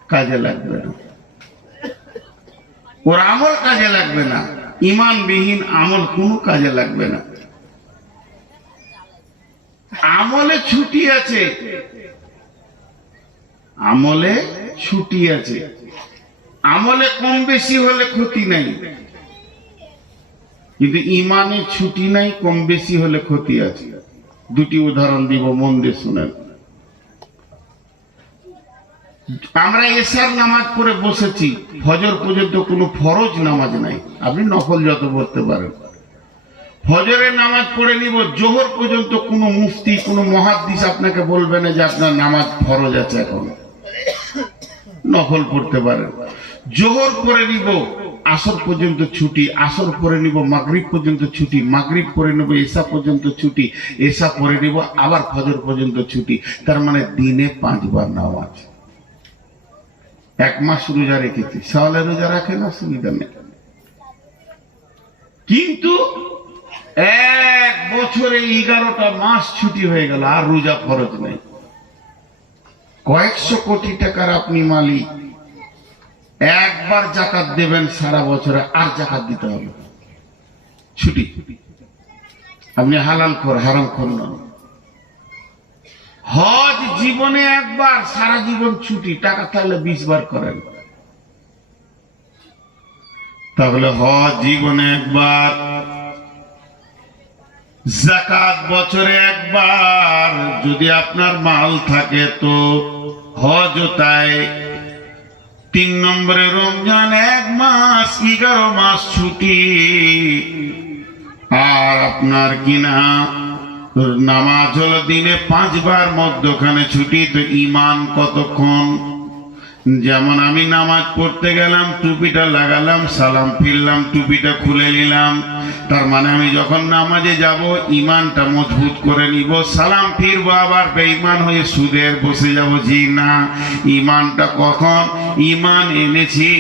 কাজে লাগবে না, ওর আমল কাজে লাগবে না। ঈমানবিহীন আমল কোনো কাজে লাগবে না। আমলে ছুটি আছে, আমলে ছুটি আছে। আমলে কম বেশি হলে ক্ষতি নাই, কিন্তু ঈমানে ছুটি নাই, কম বেশি হলে ক্ষতি আছে। দুটি উদাহরণ দিব, মন দিয়ে শুনেন। আমরা এশার নামাজ পড়ে বসেছি, ফজর পর্যন্ত কোনো ফরজ নামাজ নাই। আপনি নফল যত পড়তে পারেন। ফজরের নামাজ পড়ে নিব, জোহর পর্যন্ত কোনো মুফতি, কোনো মুহাদ্দিস আপনাকে বলবে না যে আপনার নামাজ ফরজ আছে, এখন নফল পড়তে পারেন। জোহর পড়ে নিব, আসর পর্যন্ত ছুটি, আসর পড়ে নিব, মাগরিব পর্যন্ত ছুটি, মাগরিব পড়ে নিব, এশা পর্যন্ত ছুটি, এশা পড়ে নিব, আবার ফজর পর্যন্ত ছুটি। তার মানে দিনে 5 বার নামাজ। 1 মাস রোজা রেখেছি, সওয়ালে রোজা রাখেন, অসুবিধা নেই। কিন্তু 1 বছরে 11টা মাস ছুটি হয়ে গেল, আর রোজা ফরজ নেই। কয়েকশো কোটি টাকার আপনি মালিক, একবার যাকাত দেবেন সারা বছরে, আর যাকাত দিতে হবে, ছুটি। আপনি হালাল খোর, হারাম খোর নন। হজ জীবনে একবার, সারা জীবন ছুটি, টাকা থাকলে 20 বার করেন। তাহলে হজ জীবনে একবার, যাকাত বছরে একবার। যদি আপনার মাল থাকে তো হজও তাই। 3 নম্বরে রমজান 1 মাস, 11 মাস ছুটি। আর আপনার কিনা নামাজ হলো দিনে 5 বার, মধ্যখানে ছুটি। তো ঈমান কতক্ষণ? যেমন আমি নামাজ পড়তে গেলাম, টুপিটা লাগালাম, সালাম ফিরলাম, টুপিটা খুলে নিলাম, তার মানে আমি যখন নামাজে যাব ইমানটা মজবুত করে নিব, সালাম ফিরবো আবার বেঈমান হয়ে সুদের বসে যাব, জি না। ইমানটা কখন ইমান এনেছি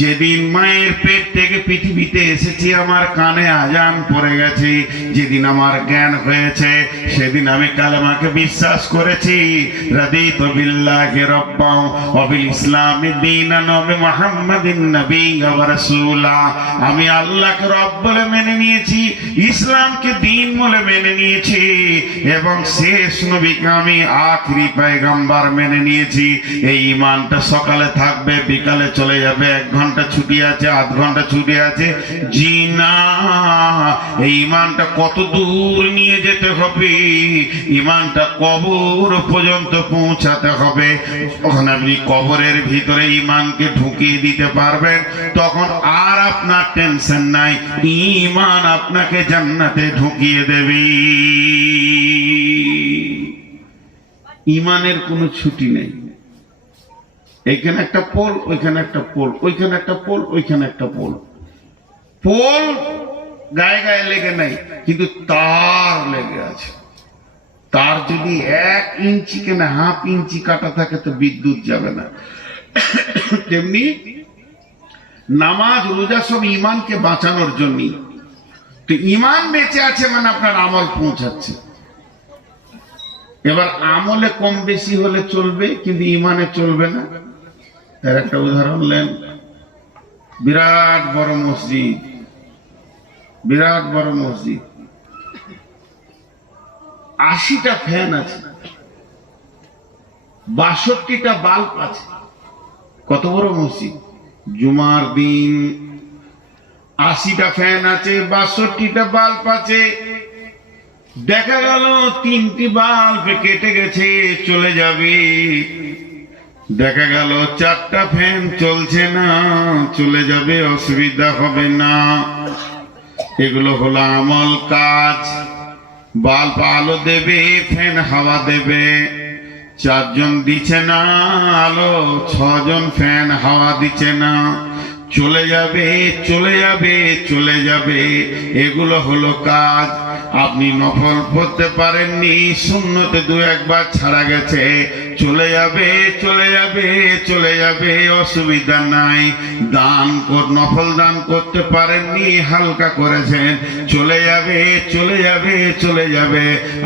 যেদিন মায়ের পেট থেকে পৃথিবীতে এসেছি, আমার কানে আজান পড়ে গেছে, যেদিন আমার জ্ঞান হয়েছে সেদিন আমি কালেমাকে বিশ্বাস করেছি, রাদিতু বিল্লাহি রাব্বান ওয়া বিল ইসলামি দীনান ওয়া বি মুহাম্মাদিন নাবিয়্যা ওয়া রাসূলা। আমি আল্লাহকে রব বলে মেনে নিয়েছি, ইসলামকে দ্বীন বলে মেনে নিয়েছি, এবং শেষ নবীকে আমি আখেরি পয়গম্বর মেনে নিয়েছি। এই ঈমানটা সকালে থাকবে, বিকালে চলে যাবে, 1 ঘন্টা ছুটি আছে, আধ ঘন্টা ছুটি আছে, জি না। এই ঈমানটা কত দূর নিয়ে যেতে হবে, ঈমানটা কবর পর্যন্ত পৌঁছাতে হবে। তখন আপনি কবরের ভিতরে ঈমানকে ঢুকিয়ে দিতে পারবেন, তখন আর আপনার টেনশন নাই, ঈমান আপনাকে জান্নাতে ঢুকিয়ে দেবে। ঈমানের কোনো ছুটি নেই। এখানে একটা পোল, ওইখানে একটা পোল, ওইখানে একটা পোল, ওইখানে একটা পোল। পোল গায়ে গায়ে লেগে নাই, কিন্তু তার লেগে আছে। তার যদি 1 ইঞ্চি কেনা হাফ ইঞ্চি কাটা থাকে তো বিদ্যুৎ যাবে না। তেমনি নামাজ রোজা সব ঈমানকে বাঁচানোর জন্য। তো ঈমান বেঁচে আছে মানে আপনার আমল পৌঁছাচ্ছে। এবার আমলে কম বেশি হলে চলবে, কিন্তু ঈমানে চলবে না। তার একটা উদাহরণ নেন, বিরাট বড় মসজিদ, বিরাট বড় মসজিদ, 80টা ফ্যান আছে, 62টা বাল্ব আছে। কত বড় মসজিদ! জুমার দিন 80টা ফ্যান আছে, 62টা বাল্ব আছে। দেখা গেল 3টি বাল্ব কেটে গেছে, চলে যাবে। দেখা গেল 4টা ফ্যান চলছে না, চলে যাবে, অসুবিধা হবে না। এগুলো হলো আমল কাজ। বাল্ব আলো দেবে, ফ্যান হাওয়া দেবে। 4 জন দিচ্ছে না আলো, 6 জন ফ্যান হাওয়া দিচ্ছে না, চলে যাবে, চলে যাবে, চলে যাবে। এগুলো হলো কাজ। আপনি নফল পড়তে পারেননি, সুন্নতে 2-1 বার ছাড়া গেছে, চলে যাবে, চলে যাবে, চলে যাবে, অসুবিধা নাই। নফল দান করতে পারেননি, হালকা করেছেন, চলে যাবে, চলে যাবে, চলে যাবে।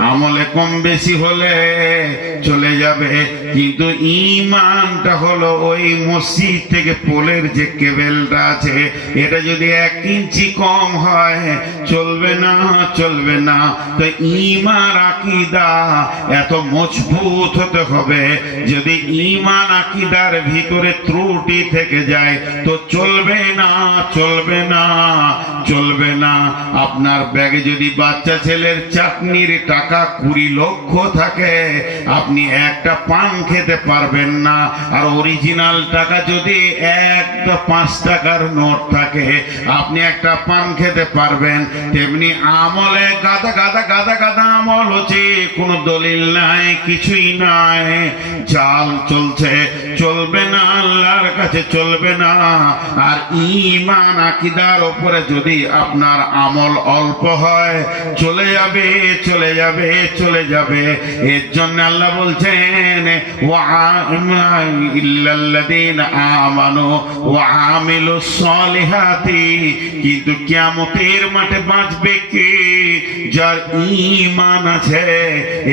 আমলে কম বেশি হলে চলে যাবে, কিন্তু ঈমানটা হলো ওই মসজিদ থেকে পোলের যে কেবেলটা আছে, এটা যদি 1 ইঞ্চি কম হয় চলবে না, চলবে না। তো ঈমান আকীদা এত মজবুত হতে হবে, যদি ঈমান আকীদার ভিতরে ত্রুটি থেকে যায় তো চলবে না, চলবে না, চলবে না। আপনার ব্যাগে যদি বাচ্চা ছেলের চাটনির টাকা 20 লক্ষ থাকে, আপনি একটা পান খেতে পারবেন না। আর অরিজিনাল টাকা যদি 5 টাকার নোট থাকে, আপনি একটা পান খেতে পারবেন। তেমনি আমলে গাদা গাদা গাদা গাদা আমল হচ্ছে, কোনো দলিল নাই, কিছুই নাই, জাল চলছে, চলবে না, আল্লাহর কাছে চলবে না। আর ঈমান আকীদার উপরে যদি আপনার আমল অল্প হয়, চলে যাবে, চলে যাবে, চলে যাবে। এর জন্য আল্লাহ বলছেন, ইল্লাল্লাযীনা আমানু ওয়া আমিলুস সালিহাতি। কিন্তু কিয়ামতের মাঠে বাঁচবে কে? যার ঈমান আছে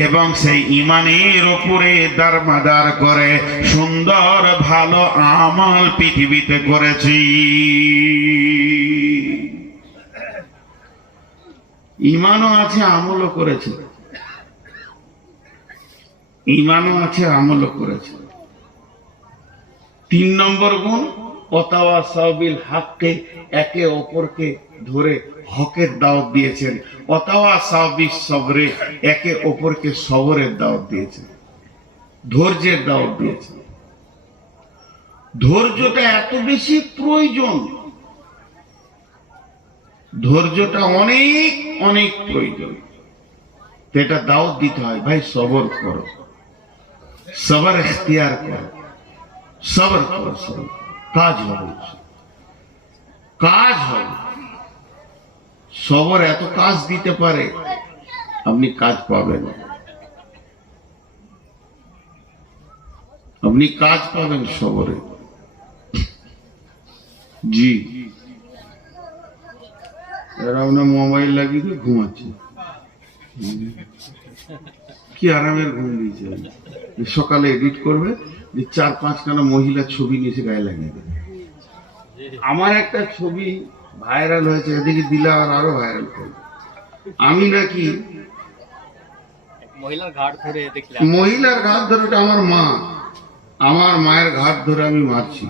এবং সেই ঈমানের উপরে দারমাদার করে সুন্দর ভালো আমল পৃথিবীতে করেছি। ঈমানও আছে, আমলও করেছে, ঈমানও আছে, আমলও করেছে। 3 নম্বর গুণ, ওয়াতাওয়াসাউ বিল হাক্কি, একে অপরকে ধরে হকের দাওয়াত দিয়েছেন। ওয়াতাওয়াসাউ বিস সবরে, একে অপরকে সবরের দাওয়াত দিয়েছেন, ধৈর্যের দাওয়াত দিয়েছেন। ধৈর্যটা এত বেশি প্রয়োজন, ধৈর্যটা অনেক অনেক প্রয়োজন। এটা দাওয়াত দিতে হয়, ভাই সবর করো, সবর ইখতিয়ার করো, সবর করো, সবর, কাজ হবে, কাজ হবে। সবর এত কাজ দিতে পারে, আপনি কাজ পাবেন, আপনি কাজ পাবেন সবরে। জি, এরা আপনার মোবাইল লাগিয়ে দিয়ে ঘুমাচ্ছে, কি আরামের ঘুম দিয়েছে। সকালে এডিট করবে, যে 4-5খানা মহিলার ছবি নিয়ে এসে গায়ে লাগিয়ে দেবে। আমার একটা ছবি ভাইরাল হয়েছে, এদিকে দিলে আরো ভাইরাল করবে। আমি নাকি মহিলার ঘাট ধরে, ওটা আমার মা, আমার মায়ের ঘাট ধরে আমি মারছি,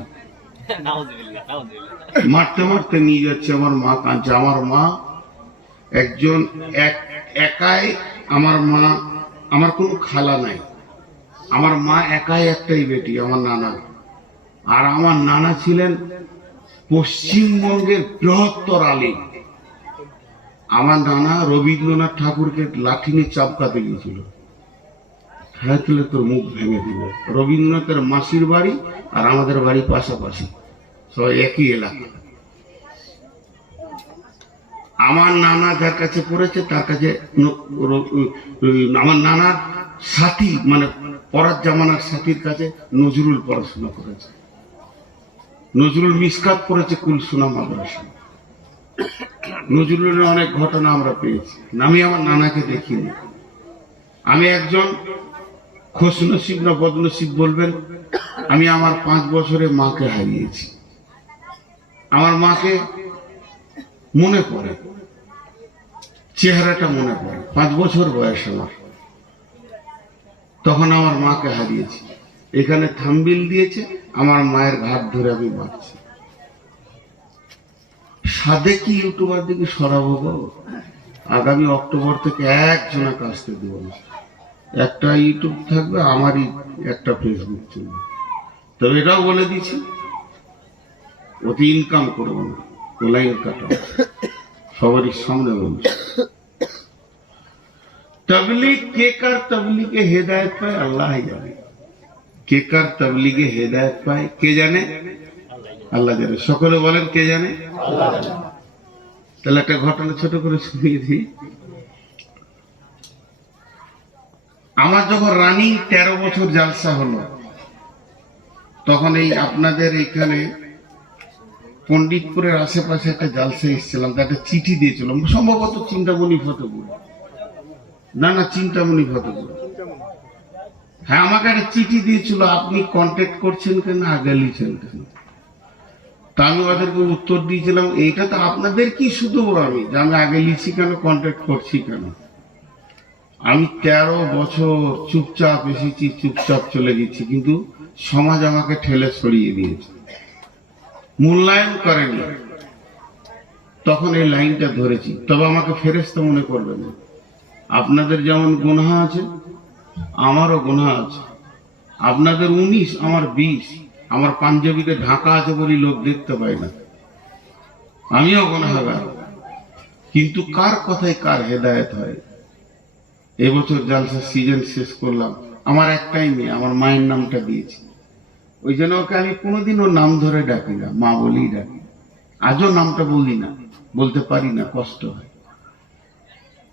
মারতে মারতে নিয়ে যাচ্ছে, আমার মা কাঁদছে। আমার মা একজন একাই, আমার মা, আমার কোনো খালা নাই, আমার মা একাই একটাই বেটি, আমার নানা। আর আমার নানা ছিলেন পশ্চিমবঙ্গের বৃহত্তর আলিম। আমার নানা রবীন্দ্রনাথ ঠাকুরকে লাঠি নিয়ে চাপকাতে গিয়েছিল, হ্যাঁ তুলে তোর মুখ ভেঙে দিল। রবীন্দ্রনাথের মাসির বাড়ি আর আমাদের বাড়ি পাশাপাশি, সবাই একই এলাকা। আমার নানা যার কাছে পড়েছে তার কাছে আমার নানার সাথী, মানে পরার জামানার সাথীর কাছে নজরুল পড়াশোনা করেছে। নজরুল মিসকাত পড়েছে কুলসুনা মাদ্রাসা। নজরুলের অনেক ঘটনা আমরা পেয়েছি, আমি আমার নানাকে দেখিনি। আমি একজন খোশনসিব না বদনসিব বলবেন, আমি আমার 5 বছরে মাকে হারিয়েছি। আমার মাকে মনে পড়ে, চেহারাটা মনে পড়ে। 5 বছর বয়স আমার, তখন আমার মাকে হারিয়েছি। এখানে থাম্বিল দিয়েছে, আমার মায়ের ঘাট ধরে আমি মারছি। সাদে কি ইউটিউবার দিকে সরাবো গো? আগামী অক্টোবর থেকে একজনকে আসতে দেবো না। একটা ইউটিউব থাকবে, আমারই একটা ফেসবুক চলবে। তবে এটাও বলে দিচ্ছি, ওতে ইনকাম করবো না, লাইন কাটা, সবারই সামনে বলছি। तबलीग के कर तबलीगे हिदायत पाए अल्लाह ही जाने, के कर तबलीगे हिदायत पाए के जाने, আল্লাহ জানে। সকলে বলেন কে জানে? তাহলে একটা ঘটনা ছোট করে শুনিয়ে দিই। আমার যখন রানিং 13 বছর জালসা হলো, তখন এই আপনাদের এখানে পণ্ডিতপুরের আশেপাশে একটা জালসা এসেছিলাম, একটা চিঠি দিয়েছিলাম, সম্ভবত চিন্তামণি ফতেপুর, না চিন্তামণি ফতেপুর, হ্যাঁ আমাকে একটা চিঠি দিয়েছিল, আপনি কন্ট্যাক্ট করছেন কেন, আগে লিখছেন কেন। তা আমি ওদেরকে উত্তর দিয়েছিলাম, এইটা তো আপনাদের কি শুধু আমি যে আমি আগে লিখছি কেন, কন্ট্যাক্ট করছি কেন। আমি 13 বছর চুপচাপ এসেছি, চুপচাপ চলে গেছি, কিন্তু সমাজ আমাকে ঠেলে সরিয়ে দিয়েছে, মূল্যায়ন করেনি। তখন এই লাইনটা ধরেছি। তবে আমাকে ফেরেশতা মনে করবেন না, আপনাদের যেমন গুনাহ আছে আমারও গুনাহ আছে। আপনাদের 19, আমার 20, আমার পাঞ্জাবিতে ঢাকা আছে বলে লোক দেখতে পায় না, আমিও গুনাহগার। কিন্তু কার কথায় কার হেদায়েত হয়। এবছর জালসা সিজন শেষ করলাম, আমার একটাই মেয়ে, আমার মায়ের নামটা দিয়েছি, ওই জন্য ওকে আমি কোনোদিনও নাম ধরে ডাকি না, মা বলেই ডাকি। আজও নামটা বলি না, বলতে পারি না, কষ্ট হয়।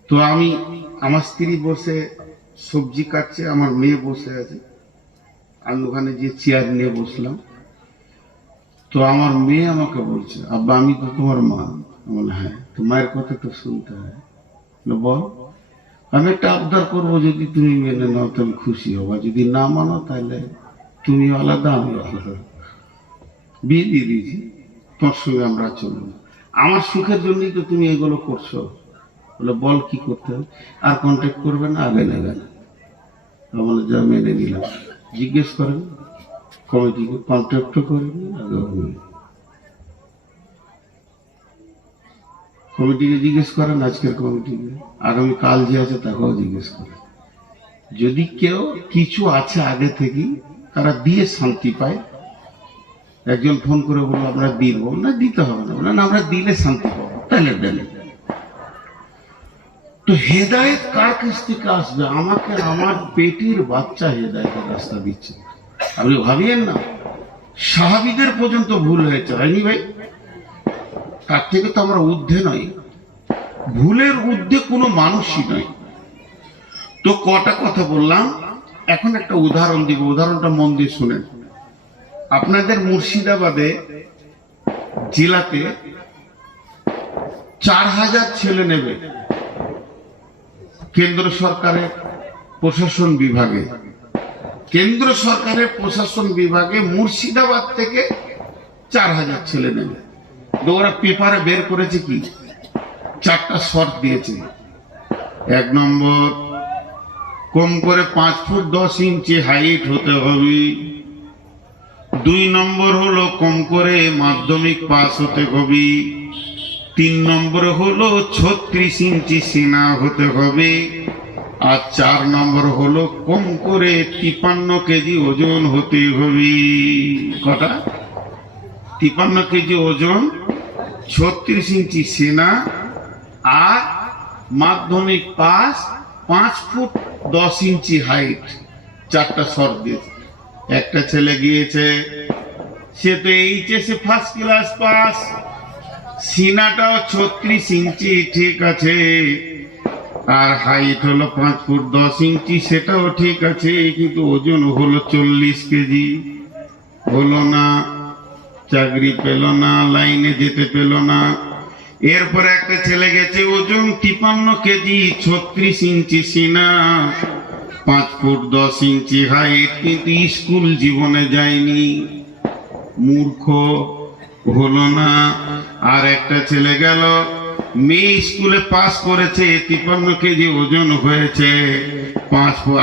তো আমি, আমার স্ত্রী বসে সবজি কাটছে, আমার মেয়ে বসে আছে, আমি ওখানে যে চেয়ার নিয়ে বসলাম। তো আমার মেয়ে আমাকে বলছে, আব্বা আমি তো তোমার মা। বলে হ্যাঁ, তো মায়ের কথা তো শুনতে হয়। বল, আমি একটা আবদার করবো, যদি তুমি মেনে নাও তো আমি খুশি হবো, যদি না মানো তাহলে তুমি আলাদা আমি আলাদা। বিয়ে দিয়ে দিয়েছি, তোর সঙ্গে আমরা চলবো। আমার সুখের জন্যই তো তুমি এগুলো করছো। বলে বল কি করতে হবে, আর কন্ট্যাক্ট করবে না, আগে নেবে না। বলে যা, মেনে নিলাম। জিজ্ঞেস করেন কমিটিকে, কন্ট্যাক্টও করেনি, আগে কমিটিকে জিজ্ঞেস করেন, আজকের কমিটিকে, আগামী কাল যে আছে তাকেও জিজ্ঞেস করেন। যদি কেউ কিছু আছে আগে থেকেই, তারা দিয়ে শান্তি পায়। একজন ফোন করে বলবো আমরা দিব না, দিতে হবে না, না আমরা দিলে শান্তি পাবো, তাহলে দেন। তো হেদায়েত কার কাছ থেকে আসবে? আমাকে আমার পেটের বাচ্চা হেদায়েতের রাস্তা দিচ্ছে। আপনি ভাবিয়েন না, সাহাবীদের পর্যন্ত ভুল হয়েছে, হয়নি ভাই? তার থেকে তো আমরা ঊর্ধ্বে নই। ভুলের ঊর্ধ্বে কোনো মানুষই নয়। তো কটা কথা বললাম, এখন একটা উদাহরণ দিব, উদাহরণটা মন দিয়ে শুনেন। আপনাদের মুর্শিদাবাদে জেলাতে 4000 ছেলে নেবে কেন্দ্র সরকারের প্রশাসন বিভাগে। কেন্দ্র সরকারের প্রশাসন বিভাগে মুর্শিদাবাদ থেকে 4000 ছেলে নেবে। তো ওরা পেপারে বের করেছে কি, 4টা শর্ত দিয়েছে। 1 নম্বর, কম করে 5 ফুট 10 ইঞ্চি হাইট হতে হবে। 2 নম্বর হলো কম করে মাধ্যমিক পাস হতে হবে। 3 নম্বর হলো 36 ইঞ্চি সিনা হতে হবে। আর 4 নম্বর হলো কম করে 53 কেজি ওজন হতে হবে। কটা? 53 কেজি ওজন, 36 ইঞ্চি সিনা, আর মাধ্যমিক পাস, 5 ফুট 10 ইঞ্চি হাইট। 4টা শর্ত দিয়েছে। একটা ছেলে গিয়েছে, সে তো এইচএসে ফার্স্ট ক্লাস পাস, সিনাটাও 36 ইঞ্চি ঠিক আছে, আর হাইট হলো 5 ফুট 10 ইঞ্চি, সেটাও ঠিক আছে, কিন্তু ওজন হলো 40 কেজি। হলো না, চাকরি পেল না, লাইনে যেতে পেল না। এরপরে একটা ছেলে গেছে, ওজন 53 কেজি, 36 ইঞ্চি সিনা, 5 ফুট 10 ইঞ্চি হাইট, কিন্তু স্কুল জীবনে যায়নি, মূর্খ, হলো না। আর একটা ছেলে গেল, মেয়ে স্কুলে পাস করেছে, 53 কেজি ওজন হয়েছে, 5 ফুট,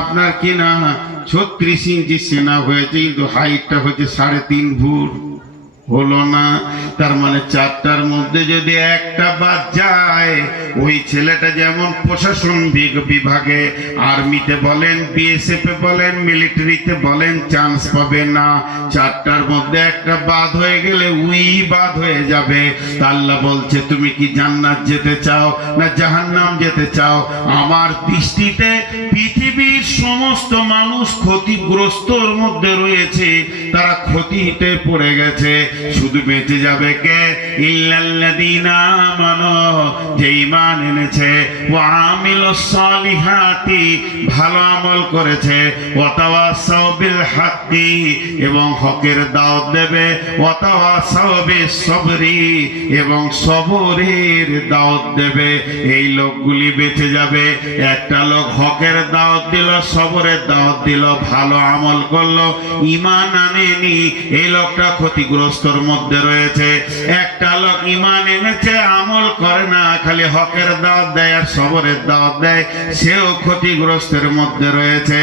আপনার কি না 36 ইঞ্চি সিনা হয়েছে, কিন্তু হাইটটা হচ্ছে 3.5 ফুট। হলো না। তার মানে 4টার মধ্যে যদি একটা বাদ যায়, ওই ছেলেটা যেমন প্রশাসন বিভাগে, আর্মিতে বলেন, বিএসএফ এ বলেন, মিলিটারিতে বলেন, চান্স পাবে না। 4টার মধ্যে একটা বাদ হয়ে গেলে উই বাদ হয়ে যাবে। আল্লাহ বলছে, তুমি কি জান্নাত যেতে চাও না জাহান্নাম যেতে চাও? আমার দৃষ্টিতে পৃথিবীর সমস্ত মানুষ ক্ষতিগ্রস্তর মধ্যে রয়েছে, তারা ক্ষতিতে পড়ে গেছে। শুধু বেঁচে যাবে কে? ইল্লাল্লাযীনা আমানু, যে ঈমান এনেছে, ওয়া আমিলুস সালিহাতি, ভালো আমল করেছে, ওয়া তাওয়াসাউ বিল হাক্কি, এবং হকের দাওয়াত দেবে, ওয়া তাওয়াসাউ বিস সবরি, এবং সবরের দাওয়াত দেবে। এই লোকগুলি বেঁচে যাবে। একটা লোক হকের দাওয়াত দিল, সবরের দাওয়াত দিল, ভালো আমল করলো, ঈমান আনেনি, এই লোকটা ক্ষতিগ্রস্তর মধ্যে রয়েছে। একটা লোক ঈমান এনেছে, আমল করে না, খালি হকের দাওয়াত দেয় আর সবরের দাওয়াত দেয়, সেও ক্ষতিগ্রস্তের মধ্যে রয়েছে।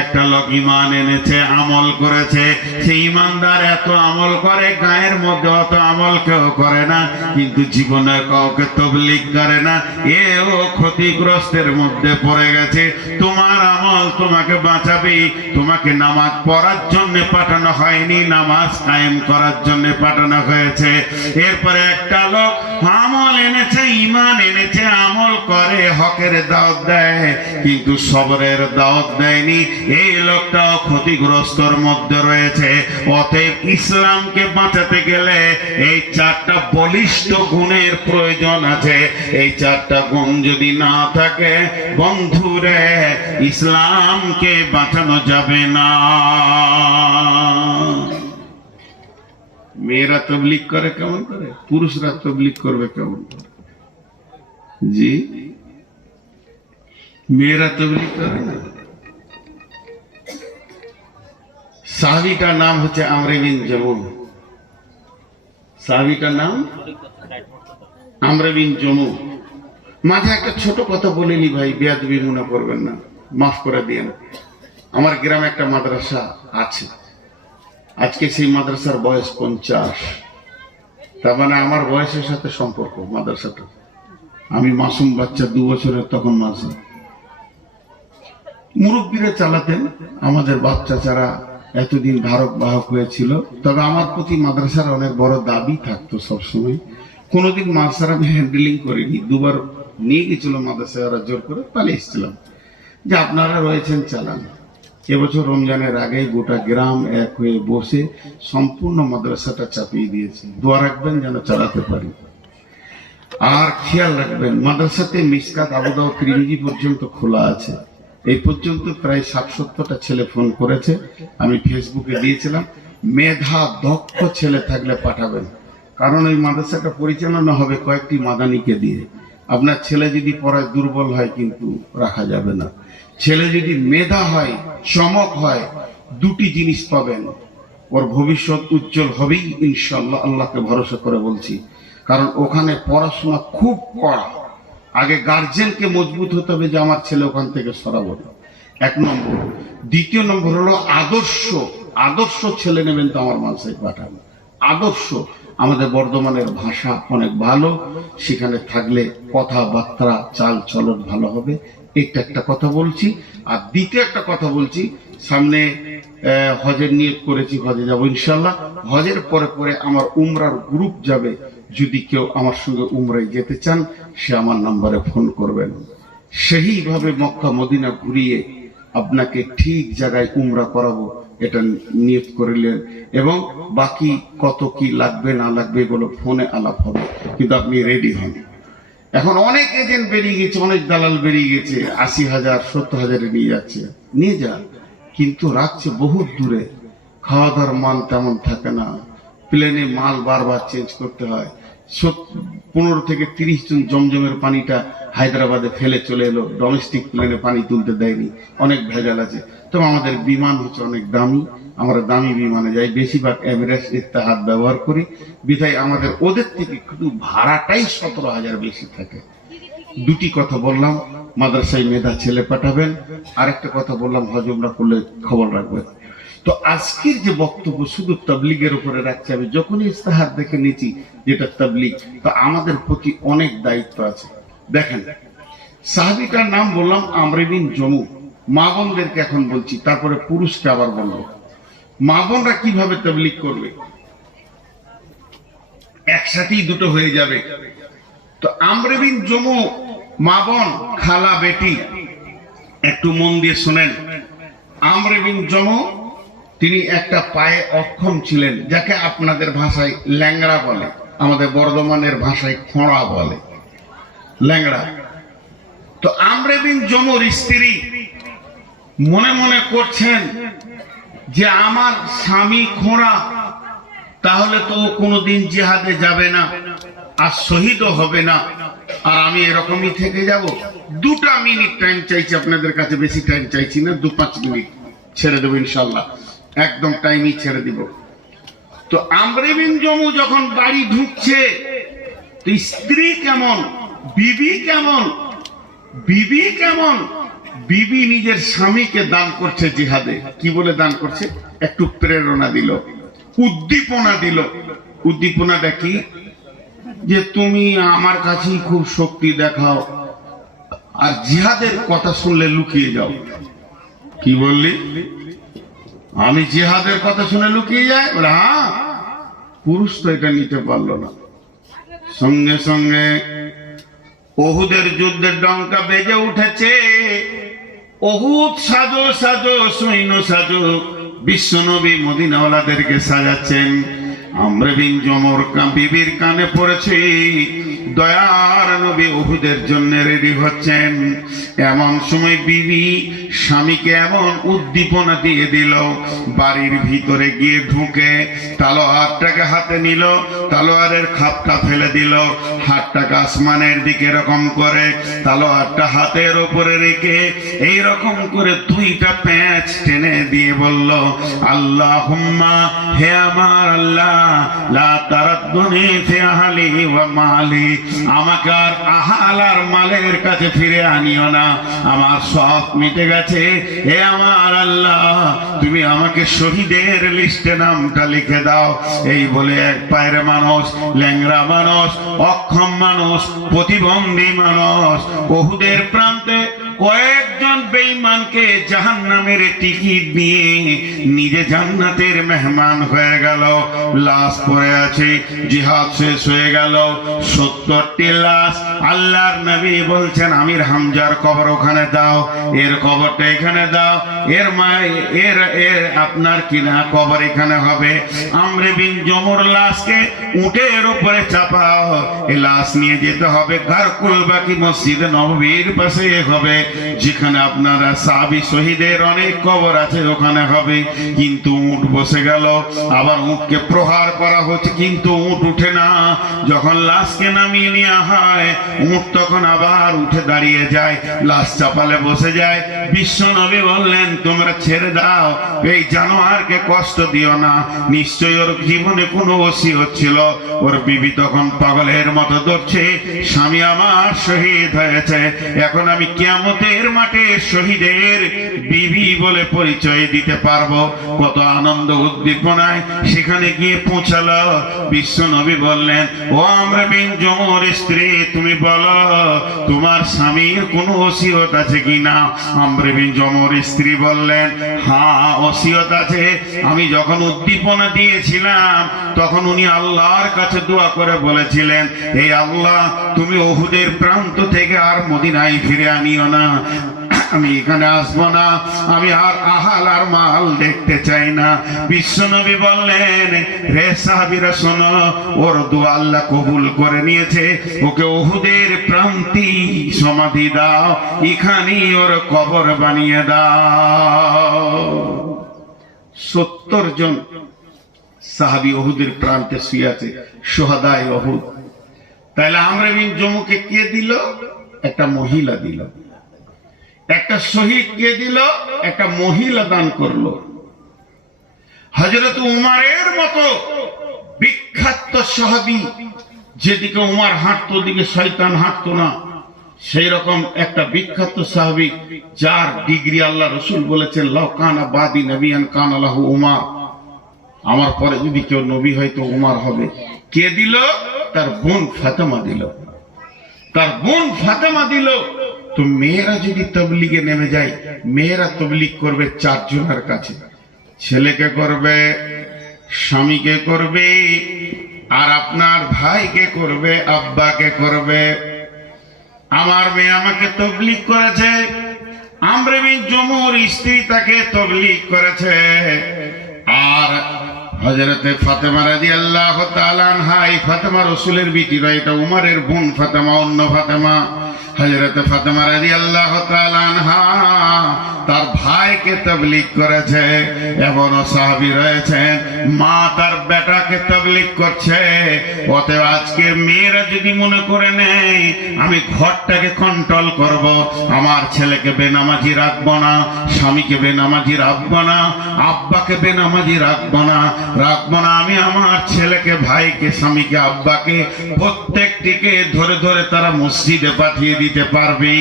একটা লোক ঈমান এনেছে, আমল করেছে, সে ঈমানদার, এত আমল করে, গায়ের মধ্যে অত আমল কেউ করে না, কিন্তু জীবনে কাউকে তাবলীগ করে না, এও ক্ষতিগ্রস্তের মধ্যে পড়ে গেছে। তোমার আমল তোমাকে বাঁচাবে। তোমাকে নামাজ পড়ার জন্য পাঠানো হয়নি, নামাজ কায়েম করার জন্য পাঠানো হয়েছে। এরপরে একটা লোক আমল এনেছে, ঈমান এনেছে, আমল করে, হকের দাওয়াত দেয়, কিন্তু সবরের দাওয়াত দেয়নি, এই লোকটাও ক্ষতিগ্রস্তর মধ্যে রয়েছে। অতএব ইসলামকে বাঁচাতে গেলে এই 4টা বলিষ্ঠ গুণের প্রয়োজন আছে। এই 4টা গুণ যদি না থাকে, বন্ধুরে, ইসলামকে বাঁচানো যাবে না। মেয়েরা তবলিগ করে কেমন করে? পুরুষরা তবলিগ করবে কেমন করে? জি, মেয়েরা তবলিগ করে না। সাহাবীটার নাম হচ্ছে আমর বিন জমুহ। সাহাবীটার নাম আমর বিন জমুহ। মাঝে একটা ছোট কথা বলিনি ভাই, বেয়াদবি মনে করবেন না, মাফ করে দিয়েন। আমার গ্রামে একটা মাদ্রাসা আছে, আজকে সেই মাদ্রাসার বয়স 50। তার মানে আমার বয়সের সাথে সম্পর্ক মাদ্রাসাটা। আমি মাসুম বাচ্চা, 2 বছরের তখন মাসুম। মুরব্বীরা চালাতেন, আমাদের বাচ্চা যারা এতদিন ধারক বাহক হয়েছিল। তবে আমার প্রতি মাদ্রাসার অনেক বড় দাবি থাকতো সবসময়। কোনোদিন মাদ্রাসার আমি হ্যান্ডেলিং করিনি। 2বার নিয়ে গেছিল মাদ্রাসায়, ওরা জোর করে, পালিয়ে এসেছিলাম যে আপনারা রয়েছেন, চালান। এবছর রমজানের আগে গোটা গ্রাম এক হয়ে বসে সম্পূর্ণ মাদ্রাসাটা চাপিয়ে দিয়েছে। দোয়া রাখবেন যেন চালাতে পারি। আর খেয়াল রাখবেন, মাদ্রাসাতে মিসকাত, আবু দাউদ, তিরমিজি পর্যন্ত খোলা আছে। এই পর্যন্ত প্রায় 60-70টা ছেলে ফোন করেছে, আমি ফেসবুকে দিয়েছিলাম। মেধা দক্ষ ছেলে থাকলে পাঠাবেন, কারণ এই মাদ্রাসাটা পরিচালনা হবে কয়েকটি মাদানিকে দিয়ে। আপনার ছেলে যদি পড়ায় দুর্বল হয় কিন্তু রাখা যাবে না। ছেলে যদি মেধা হয়, চমক হয়, দুটি জিনিস পাবেন, ওর ভবিষ্যৎ উজ্জ্বল হবেই ইনশাআল্লাহ, আল্লাহকে ভরসা করে বলছি। কারণ ওখানে পড়াশোনা খুব কড়া। আগে গার্জেনকে মজবুত হতে হবে যে আমার ছেলে ওখান থেকে সরাবো না, 1 নম্বর। দ্বিতীয় নম্বর হলো আদর্শ ছেলে নেবেন তো আমার মানসায় পাঠান। আদর্শ, আমাদের বর্ধমানের ভাষা অনেক ভালো, সেখানে থাকলে কথাবার্তা চাল চলন ভালো হবে। এটা একটা কথা বলছি। আর দ্বিতীয় একটা কথা বলছি, সামনে হজের নিয়ত করেছি, হজে যাবো ইনশাল্লাহ। হজের পরে পরে আমার উমরার গ্রুপ যাবে। যদি কেউ আমার সঙ্গে উমরায় যেতে চান, সে আমার নম্বরে ফোন করবেন। সেইভাবে মক্কা মদিনা ঘুরিয়ে আপনাকে ঠিক জায়গায় উমরা করাবো, এটা নিয়ত করিলেন। এবং বাকি কত কি লাগবে না লাগবে এগুলো ফোনে আলাপ হবে, কিন্তু আপনি রেডি হন। এখন অনেক এজেন্ট বেরিয়ে গেছে, অনেক দালাল বেরিয়ে গেছে, 80,000 70,000-এ নিয়ে যাচ্ছে, নিয়ে যান, কিন্তু রাখছে বহুত দূরে। খাওয়া দাওয়ার মান তেমন থাকে না, প্লেনে মাল বারবার চেঞ্জ করতে হয়। 15 থেকে 30 জন জমজমের পানিটা হায়দ্রাবাদে ফেলে চলে এলো, ডোমেস্টিক প্লেনে পানি তুলতে দেয়নি, অনেক ভেজাল আছে। তবে আমাদের বিমান হচ্ছে অনেক দামি, আমরা দামি বিমানে যাই, বেশিরভাগ এমিরেটস ইত্তেহাদ ব্যবহার করি, বিধায় আমাদের ওদের থেকে শুধু ভাড়াটাই 17,000 বেশি থাকে। দুটি কথা বললাম, মাদ্রাসায় মেধা ছেলে পাঠাবেন। আরেকটা কথা বললাম, হজ উমরা করলে খবর রাখবেন। তো আজকের যে বক্তব্য শুধু তাবলীগের উপরে রাখছে, আমি যখনই ইস্তেহার দেখে নিয়েছি যেটা তাবলীগ, তো আমাদের প্রতি অনেক দায়িত্ব আছে। দেখেন, সাহাবীটার নাম বললাম আমর বিন জমু। মা বোনদেরকে এখন বলছি, তারপরে পুরুষকে আবার বলবো। মা বোনরা কিভাবে তাবলীগ করবে, একসাথেই দুটো হয়ে যাবে। তো আমর বিন জমু, মা বোন, খালা, বেটি, একটু মন দিয়ে শুনেন। আমর বিন জমু তিনি একটা পায়ে অক্ষম ছিলেন, যাকে আপনাদের ভাষায় ল্যাংড়া বলে, আমাদের বর্ধমানের ভাষায় খোঁড়া বলে, ল্যাংড়া। তো আমর বিন জমুর স্ত্রী মনে মনে করছেন যে আমার স্বামী খোঁড়া, তাহলে তো কোনোদিন জিহাদে যাবে না আর শহীদও হবে না, আর আমি এরকমই থেকে যাব। 2টা মিনিট টাইম চাইছি আপনাদের কাছে, বেশি টাইম চাইছি না, 2-5 মিনিট ছেড়ে দেবো ইনশাল্লাহ, একদম টাইমই ছেড়ে দিব। তো আমর বিন জমু যখন বাড়ি ঢুকছে, তো স্ত্রী কেমন, বিবি কেমন, বিবি নিজের স্বামীকে দান করছে জিহাদে। কি বলে দান করছে? একটু প্রেরণা দিল, উদ্দীপনা দিল। উদ্দীপনাটা কি? যে তুমি আমার কাছেই খুব শক্তি দেখাও, আর জিহাদের কথা শুনলে লুকিয়ে যাও। কি বললি? আমি জিহাদের কথা শুনে লুকিয়ে যাই? বলে হ্যাঁ। পুরুষ তো এটা নিতে পারলো না। সঙ্গে সঙ্গে ওহুদের যুদ্ধের ডঙ্কা বেজে উঠেছে। ওহুদ সাজো সাজো, সৈন্য সাজো, বিশ্বনবী মদিনাওয়ালাদেরকে সাজাচ্ছেন। আমর বিন জমুর বিবির কানে পড়েছে, দয়ার নবী উহুদের জন্য রেডি হচ্ছেন। এমন সময় বিবি স্বামীকে এমন উদ্দীপনা দিয়ে দিল, বাড়ির ভিতরে গিয়ে ঢুকে তালোয়ারটাকে হাতে নিল, তালোয়ারের খাপটা ফেলে দিল, হাতটাকে আসমানের দিকে এরকম করে তালোয়ারটা হাতের উপরে রেখে এইরকম করে 2টা প্যাঁচ টেনে দিয়ে বলল, আল্লাহুম্মা, হে আমার আল্লাহ, লা তারাদ্দুনি ফি আহলি ওয়া মালি, আমাকে আর আহাল আর মালের কাছে ফিরে আনিও না, আমার সব মিটে গেছে। হে আমার আল্লাহ, তুমি আমাকে শহীদের লিস্টে নামটা লিখে দাও। এই বলে এক পায়ের মানুষ, ল্যাংড়া মানুষ, অক্ষম মানুষ, প্রতিবন্ধী মানুষ ওহুদের প্রান্তে কয়েকজন বেঈমানকে জাহান্নামের টিকিট দিয়ে নিজে জান্নাতের মেহমান হয়ে গেল। লাশ পড়ে আছে, জিহাদ শেষ হয়ে গেল, 70টি লাশ। আল্লাহর নবী বলছেন আমির হামজার কবর ওখানে দাও, এর কবরটা এখানে দাও, এর এর আপনার কিনা কবর এখানে হবে। আমরে বিন জমুর লাশকে উটের উপরে চাপাও, এই লাশ নিয়ে যেতে হবে গারকুল বাকি মসজিদে নববীর পাশে হবে, যেখানে আপনারা সাহাবী শহীদের অনেক কবর আছে ওখানে হবে। কিন্তু উট বসে গেল, আবার উটকে প্রহার করা হচ্ছে, কিন্তু উট উঠে না। যখন লাশকে নামিয়ে নেওয়া হয়, উট তখন আবার উঠে দাঁড়িয়ে যায়, লাশ চাপালে বসে যায়। বিশ্ব নবী বললেন তোমরা ছেড়ে দাও, এই জানোয়ারকে কষ্ট দিও না, নিশ্চয়ই ওর জীবনে কোনো ওসিয়ত ছিল। ওর বিবি তখন পাগলের মতো দৌড়ছে, স্বামী আমার শহীদ হয়েছে, এখন আমি কিয়ামতের মাঠে শহীদের বিবি বলে পরিচয় দিতে পারবো। কত আনন্দ উদ্দীপনায় সেখানে গিয়ে পৌঁছালো। বিশ্ব নবী বললেন ও আমর বিন জমুর স্ত্রী, তুমি বলো তোমার স্বামীর কোনো ওসিয়ত আছে কিনা? আমর বিন জমুর স্ত্রী বললেন হ্যাঁ ওসিয়ত আছে। আমি যখন উদ্দীপনা দিয়েছিলাম তখন উনি আল্লাহর কাছে দোয়া করে বলেছিলেন এই আল্লাহ তুমি উহুদের প্রান্ত থেকে আর মদিনায় ফিরে আনিও না, আমি এখানে আসবো না, আমি আর আহাল আর মাল দেখতে চাই না। বিশ্বনবী বললেন রে সাহাবীরা শোনো, ওর দোয়া আল্লাহ কবুল করে নিয়েছে, ওকে উহুদের প্রান্তি সমাধি দাও, এখানেই ওর কবর বানিয়ে দাও। 70 জন সাহাবী উহুদের প্রান্তে শুয়ে আছে, শুহাদায়ে উহুদ। তাহলে আমর বিন জমুকে কে দিল? একটা মহিলা দিল। একটা শহীদ কে দিল? একটা মহিলা দান করলো। হযরত উমরের মতো বিখ্যাত সাহাবী, যেদিকে উমর হাঁটতো ওদিকে শয়তান হাঁটতো না, সেই রকম একটা বিখ্যাত সাহাবী যার ডিগ্রি আল্লাহ রাসূল বলেছেন লাউ কানা বাদি নবিয়ান কানা লাহু উমর, আমার পরে যদি কেউ নবী হয় তো উমর হবে। কে দিল? তার বোন ফাতেমা দিল। তার বোন ফাতেমা দিল। তো মেয়েরা যদি তবলিগে নেমে যায়, মেয়েরা তবলিগ করবে 4 জনের কাছে, ছেলেকে করবে, স্বামীকে করবে, আর আপনার ভাইকে করবে, আব্বাকে করবে। আমার মেয়ে আমাকে তবলিগ করেছে, আমর বিন জমুর স্ত্রী তাকে তবলিগ করেছে, আর হযরতে ফাতেমা রাদিয়াল্লাহু তাআলা আনহা, এই ফাতেমা রাসূলের বিটি নয়, এটা উমরের বোন ফাতেমা, অন্য ফাতেমা। হযরতে ফাতেমা রাদিয়াল্লাহু তাআলা আনহা তার ভাইকে তাবলীগ করেছে। এমনও সাহাবী রয়েছেন মা তার বেটাকে তাবলীগ করছে। অতএব আজকে মেয়েরা যদি মনে করে নেয় আমি ঘরটাকে কন্ট্রোল করব, আমার ছেলেকে বেনামাজি রাখবো না, স্বামীকে বেনামাজি রাখবো না, আব্বাকে বেনামাজি রাখবো না, আমি আমার ছেলেকে, ভাইকে, স্বামীকে, আব্বাকে প্রত্যেকটিকে ধরে ধরে তারা মসজিদে পাঠিয়ে দিতে পারবে।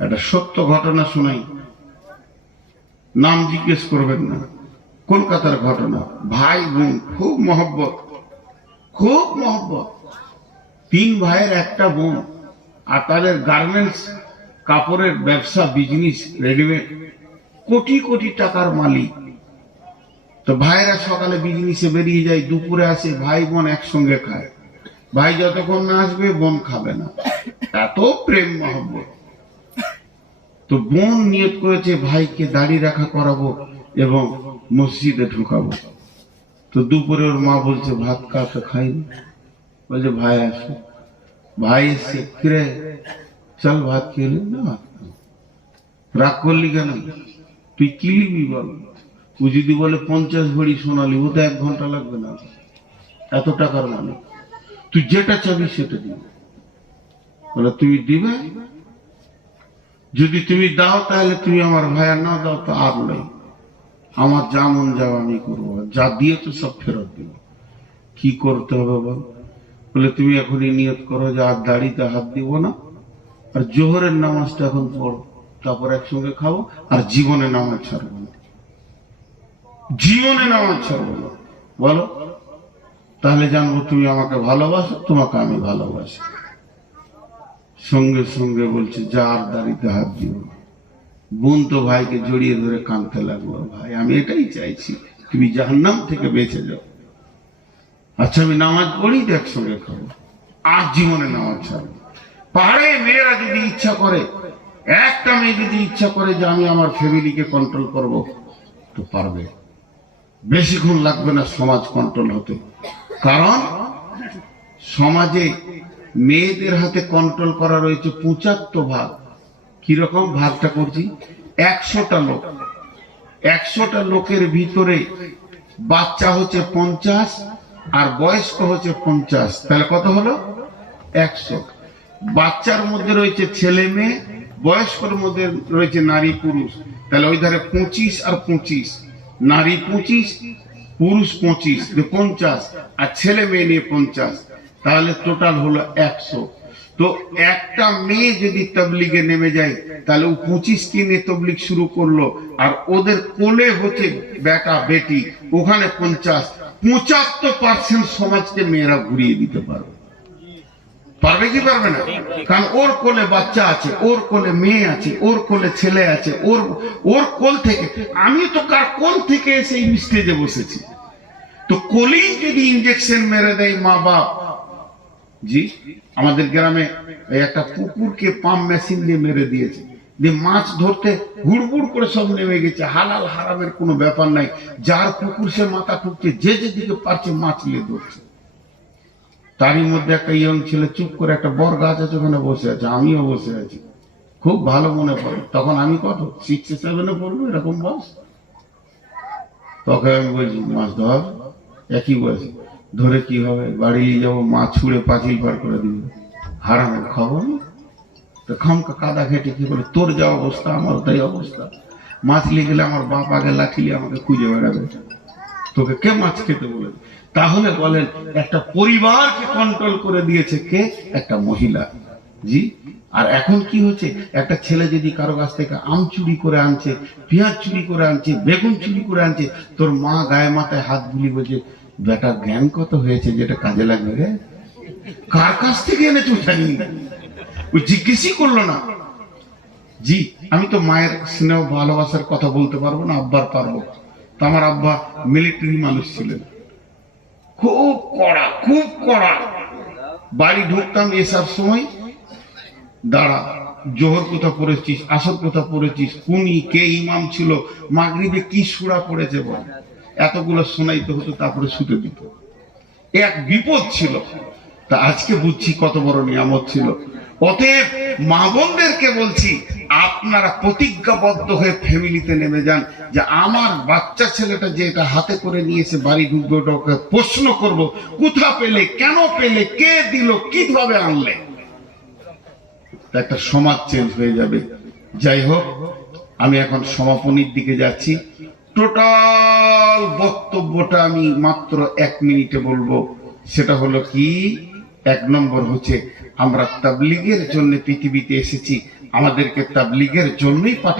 একটা সত্য ঘটনা শোনাই, নাম জিজ্ঞেস করবেন না, কলকাতার ঘটনা। ভাই বোন খুব মহব্বত, খুব মহব্বত, 3 ভাইয়ের একটা বোন, আর তাদের গার্মেন্টস কাপড়ের ব্যবসা, বিজনেস, রেডিমেড, কোটি কোটি টাকার মালিক। তো ভাইরা সকালে বিজনেসে বেরিয়ে যায়, দুপুরে আসে, ভাই বোন একসঙ্গে খায়। ভাই যতক্ষণ না আসবে বোন খাবে না, এত প্রেম মহব্বত। তো বোন নিয়ত করেছে ভাইকে দাড়ি রাখা করাবো এবং মসজিদে ঢুকাবো। তো দুপুরে ওর মা বলছে ভাত খাওয়া খাইনি, বলছে ভাই আসো। ভাই এসে ফিরে চল ভাত খেয়ে না, ভাত রাগ করলি কেন, তুই কি লিবি বল? ও যদি বলে 50 ভরি সোনালি, ও তো 1 ঘন্টা লাগবে না, এত টাকার মানে, তুই যেটা চাবি সেটা দিবি। বলে তুমি দিবে, যদি তুমি দাও তাহলে তুমি আমার ভাই, আর না দাও তো আর নাই, আমার যা মন যাও আমি করবো, যা দিয়ে তো সব ফেরত দিব। কি করতে হবে বল? বলে তুমি এখনই নিয়ত করো যে আর দাড়িতে হাত দিব না, আর জোহরের নামাজটা এখন পড়ো, তারপর একসঙ্গে খাবো, আর জীবনে নামাজ ছাড়বো না, জীবনে নামাজ ছাড়বো না। বলো, তাহলে জানবো তুমি আমাকে ভালোবাসো, তোমাকে আমি ভালোবাসি। সঙ্গে সঙ্গে বলছে যার দাড়িতে হাত দিও। বোন তো ভাইকে জড়িয়ে ধরে কাঁদতে লাগলো, ভাই আমি এটাই চাইছি তুমি জাহান্নাম থেকে বেঁচে যাও। আচ্ছা আমি নামাজ পড়ি তো একসঙ্গে খাবো, আর জীবনে নামাজ ছাড়বো। পাহাড়ে মেয়েরা যদি ইচ্ছা করে, একটা মেয়ে যদি ইচ্ছা করে যে আমি আমার ফ্যামিলিকে কন্ট্রোল করব, তো পারবে। বেশিক্ষণ লাগবে না সমাজ কন্ট্রোল হতে। কারণ সমাজে মেয়েদের হাতে কন্ট্রোল করা রয়েছে 75 ভাগ। কিরকম ভাগটা করছি? 100টা লোক, 100টা লোকের ভিতরে বাচ্চা হচ্ছে 50 আর বয়স্ক হচ্ছে 50, তাহলে কত হলো? 100। বাচ্চার মধ্যে রয়েছে ছেলে মেয়ে, বয়স্কর মধ্যে রয়েছে নারী পুরুষ, তাহলে ওই ধারে 25 আর 25, নারী 25 পুরুষ 25, 50, আর ছেলে মেয়ে নিয়ে 50, তাহলে টোটাল হলো 100। তো একটা মেয়ে যদি তাবলিগে নেমে যায়, তাহলে ও 25কে নিয়ে তাবলিগ শুরু করলো, আর ওদের কোলে হচ্ছে বেটা বেটি, ওখানে 50, 75% সমাজকে মেয়েরা ঘুরিয়ে দিতে পারবে। পারবে কি পারবে না? কারণ ওর কোলে বাচ্চা আছে, ওর কোলে মেয়ে আছে, ওর কোলে ছেলে আছে, ওর কোল থেকে। আমি তো কার কোল থেকে এসে এই স্টেজে বসেছি। তো কোলেই যদি ইনজেকশন মেরে দেয় মা বাপ। জি, আমাদের গ্রামে একটা কুকুরকে পাম্প মেশিন দিয়ে মেরে দিয়েছে, দিয়ে মাছ ধরতে হুড়হুড় করে সব নেমে গেছে। হালাল হারামের কোনো ব্যাপার নাই, যার কুকুর সে মাথা ঠুকছে, যে যেদিকে পারছে মাছ নিয়ে ধরছে। তারই মধ্যে একটা ইয়ং ছেলে চুপ করে, একটা বর গাছ আছে ওখানে বসে আছে, আমিও বসে আছি। খুব ভালো মনে পড়ে, তখন আমি কত 6-7 পড়বো এরকম বয়স। তখন আমি বলছি মাছ ধর, একই বয়সে। ধরে কি হবে? বাড়ি নিয়ে যাবো, মাছ ছুঁড়ে পাঁচিল পার করে দিব, হারামের খবর। তো খামকা কাদা ঘেটে কি বলে, তোর যা অবস্থা আমার তাই অবস্থা। মাছ নিয়ে গেলে আমার বাপ আগে লাঠি আমাকে খুঁজে বেড়াবে, তোকে কে মাছ খেতে বলে? তাহলে বলেন একটা পরিবারকে কন্ট্রোল করে দিয়েছে কে? একটা মহিলা। জি, আর এখন কি হচ্ছে, একটা ছেলে যদি কারো কাছ থেকে আম চুরি করে আনছে, পেঁয়াজ চুরি করে আনছে, বেগুন চুরি করে আনছে, তোর মা গায়ে মাথায় হাত বুলি বলছে বেটার জ্ঞান কত হয়েছে যেটা কাজে লাগবে রে? কার কাছ থেকে এনেছে জানি, ওই জিজ্ঞেসই করলো না। জি, আমি তো মায়ের স্নেহ ভালোবাসার কথা বলতে পারবো না, আব্বার পারবো। তো আমার আব্বা মিলিটারি মানুষ ছিলেন, খুব কড়া, খুব কড়া। বাড়ি ঢুকতাম এসব সময়, দাঁড়া জোহর কোথা পড়েছিস, আসর কোথা পড়েছিস, কুনি কে ইমাম ছিল, মাগরিবে কি সূরা পড়েছে বল, এতগুলো শোনাইতে হতো, তারপরে শুতে দিত। এক বিপদ ছিল। তা আজকে বুঝছি কত বড় নিয়ামত ছিল। অতএব মা বোনদেরকে বলছি, আপনারা প্রতিজ্ঞাবদ্ধ হয়ে ফ্যামিলিতে নেমে যান যে আমার বাচ্চা ছেলেটা যেটা হাতে করে নিয়েছে বাড়ি ঢুকবে, ওটাকে প্রশ্ন করব, কোথা পেলে, কেন পেলে, কে দিল, কিভাবে আনলে। একটা সমাজ চেঞ্জ হয়ে যাবে। যাই হোক, আমি এখন সমাপনীর দিকে যাচ্ছি। টোটাল বক্তব্যটা আমি মাত্র 1 মিনিটে বলবো। সেটা হলো কি, 1 নম্বর হচ্ছে আমরা তাবলীগের জন্য পৃথিবীতে এসেছি, আমাদেরকে তাবলীগের জন্যই পাঠানো।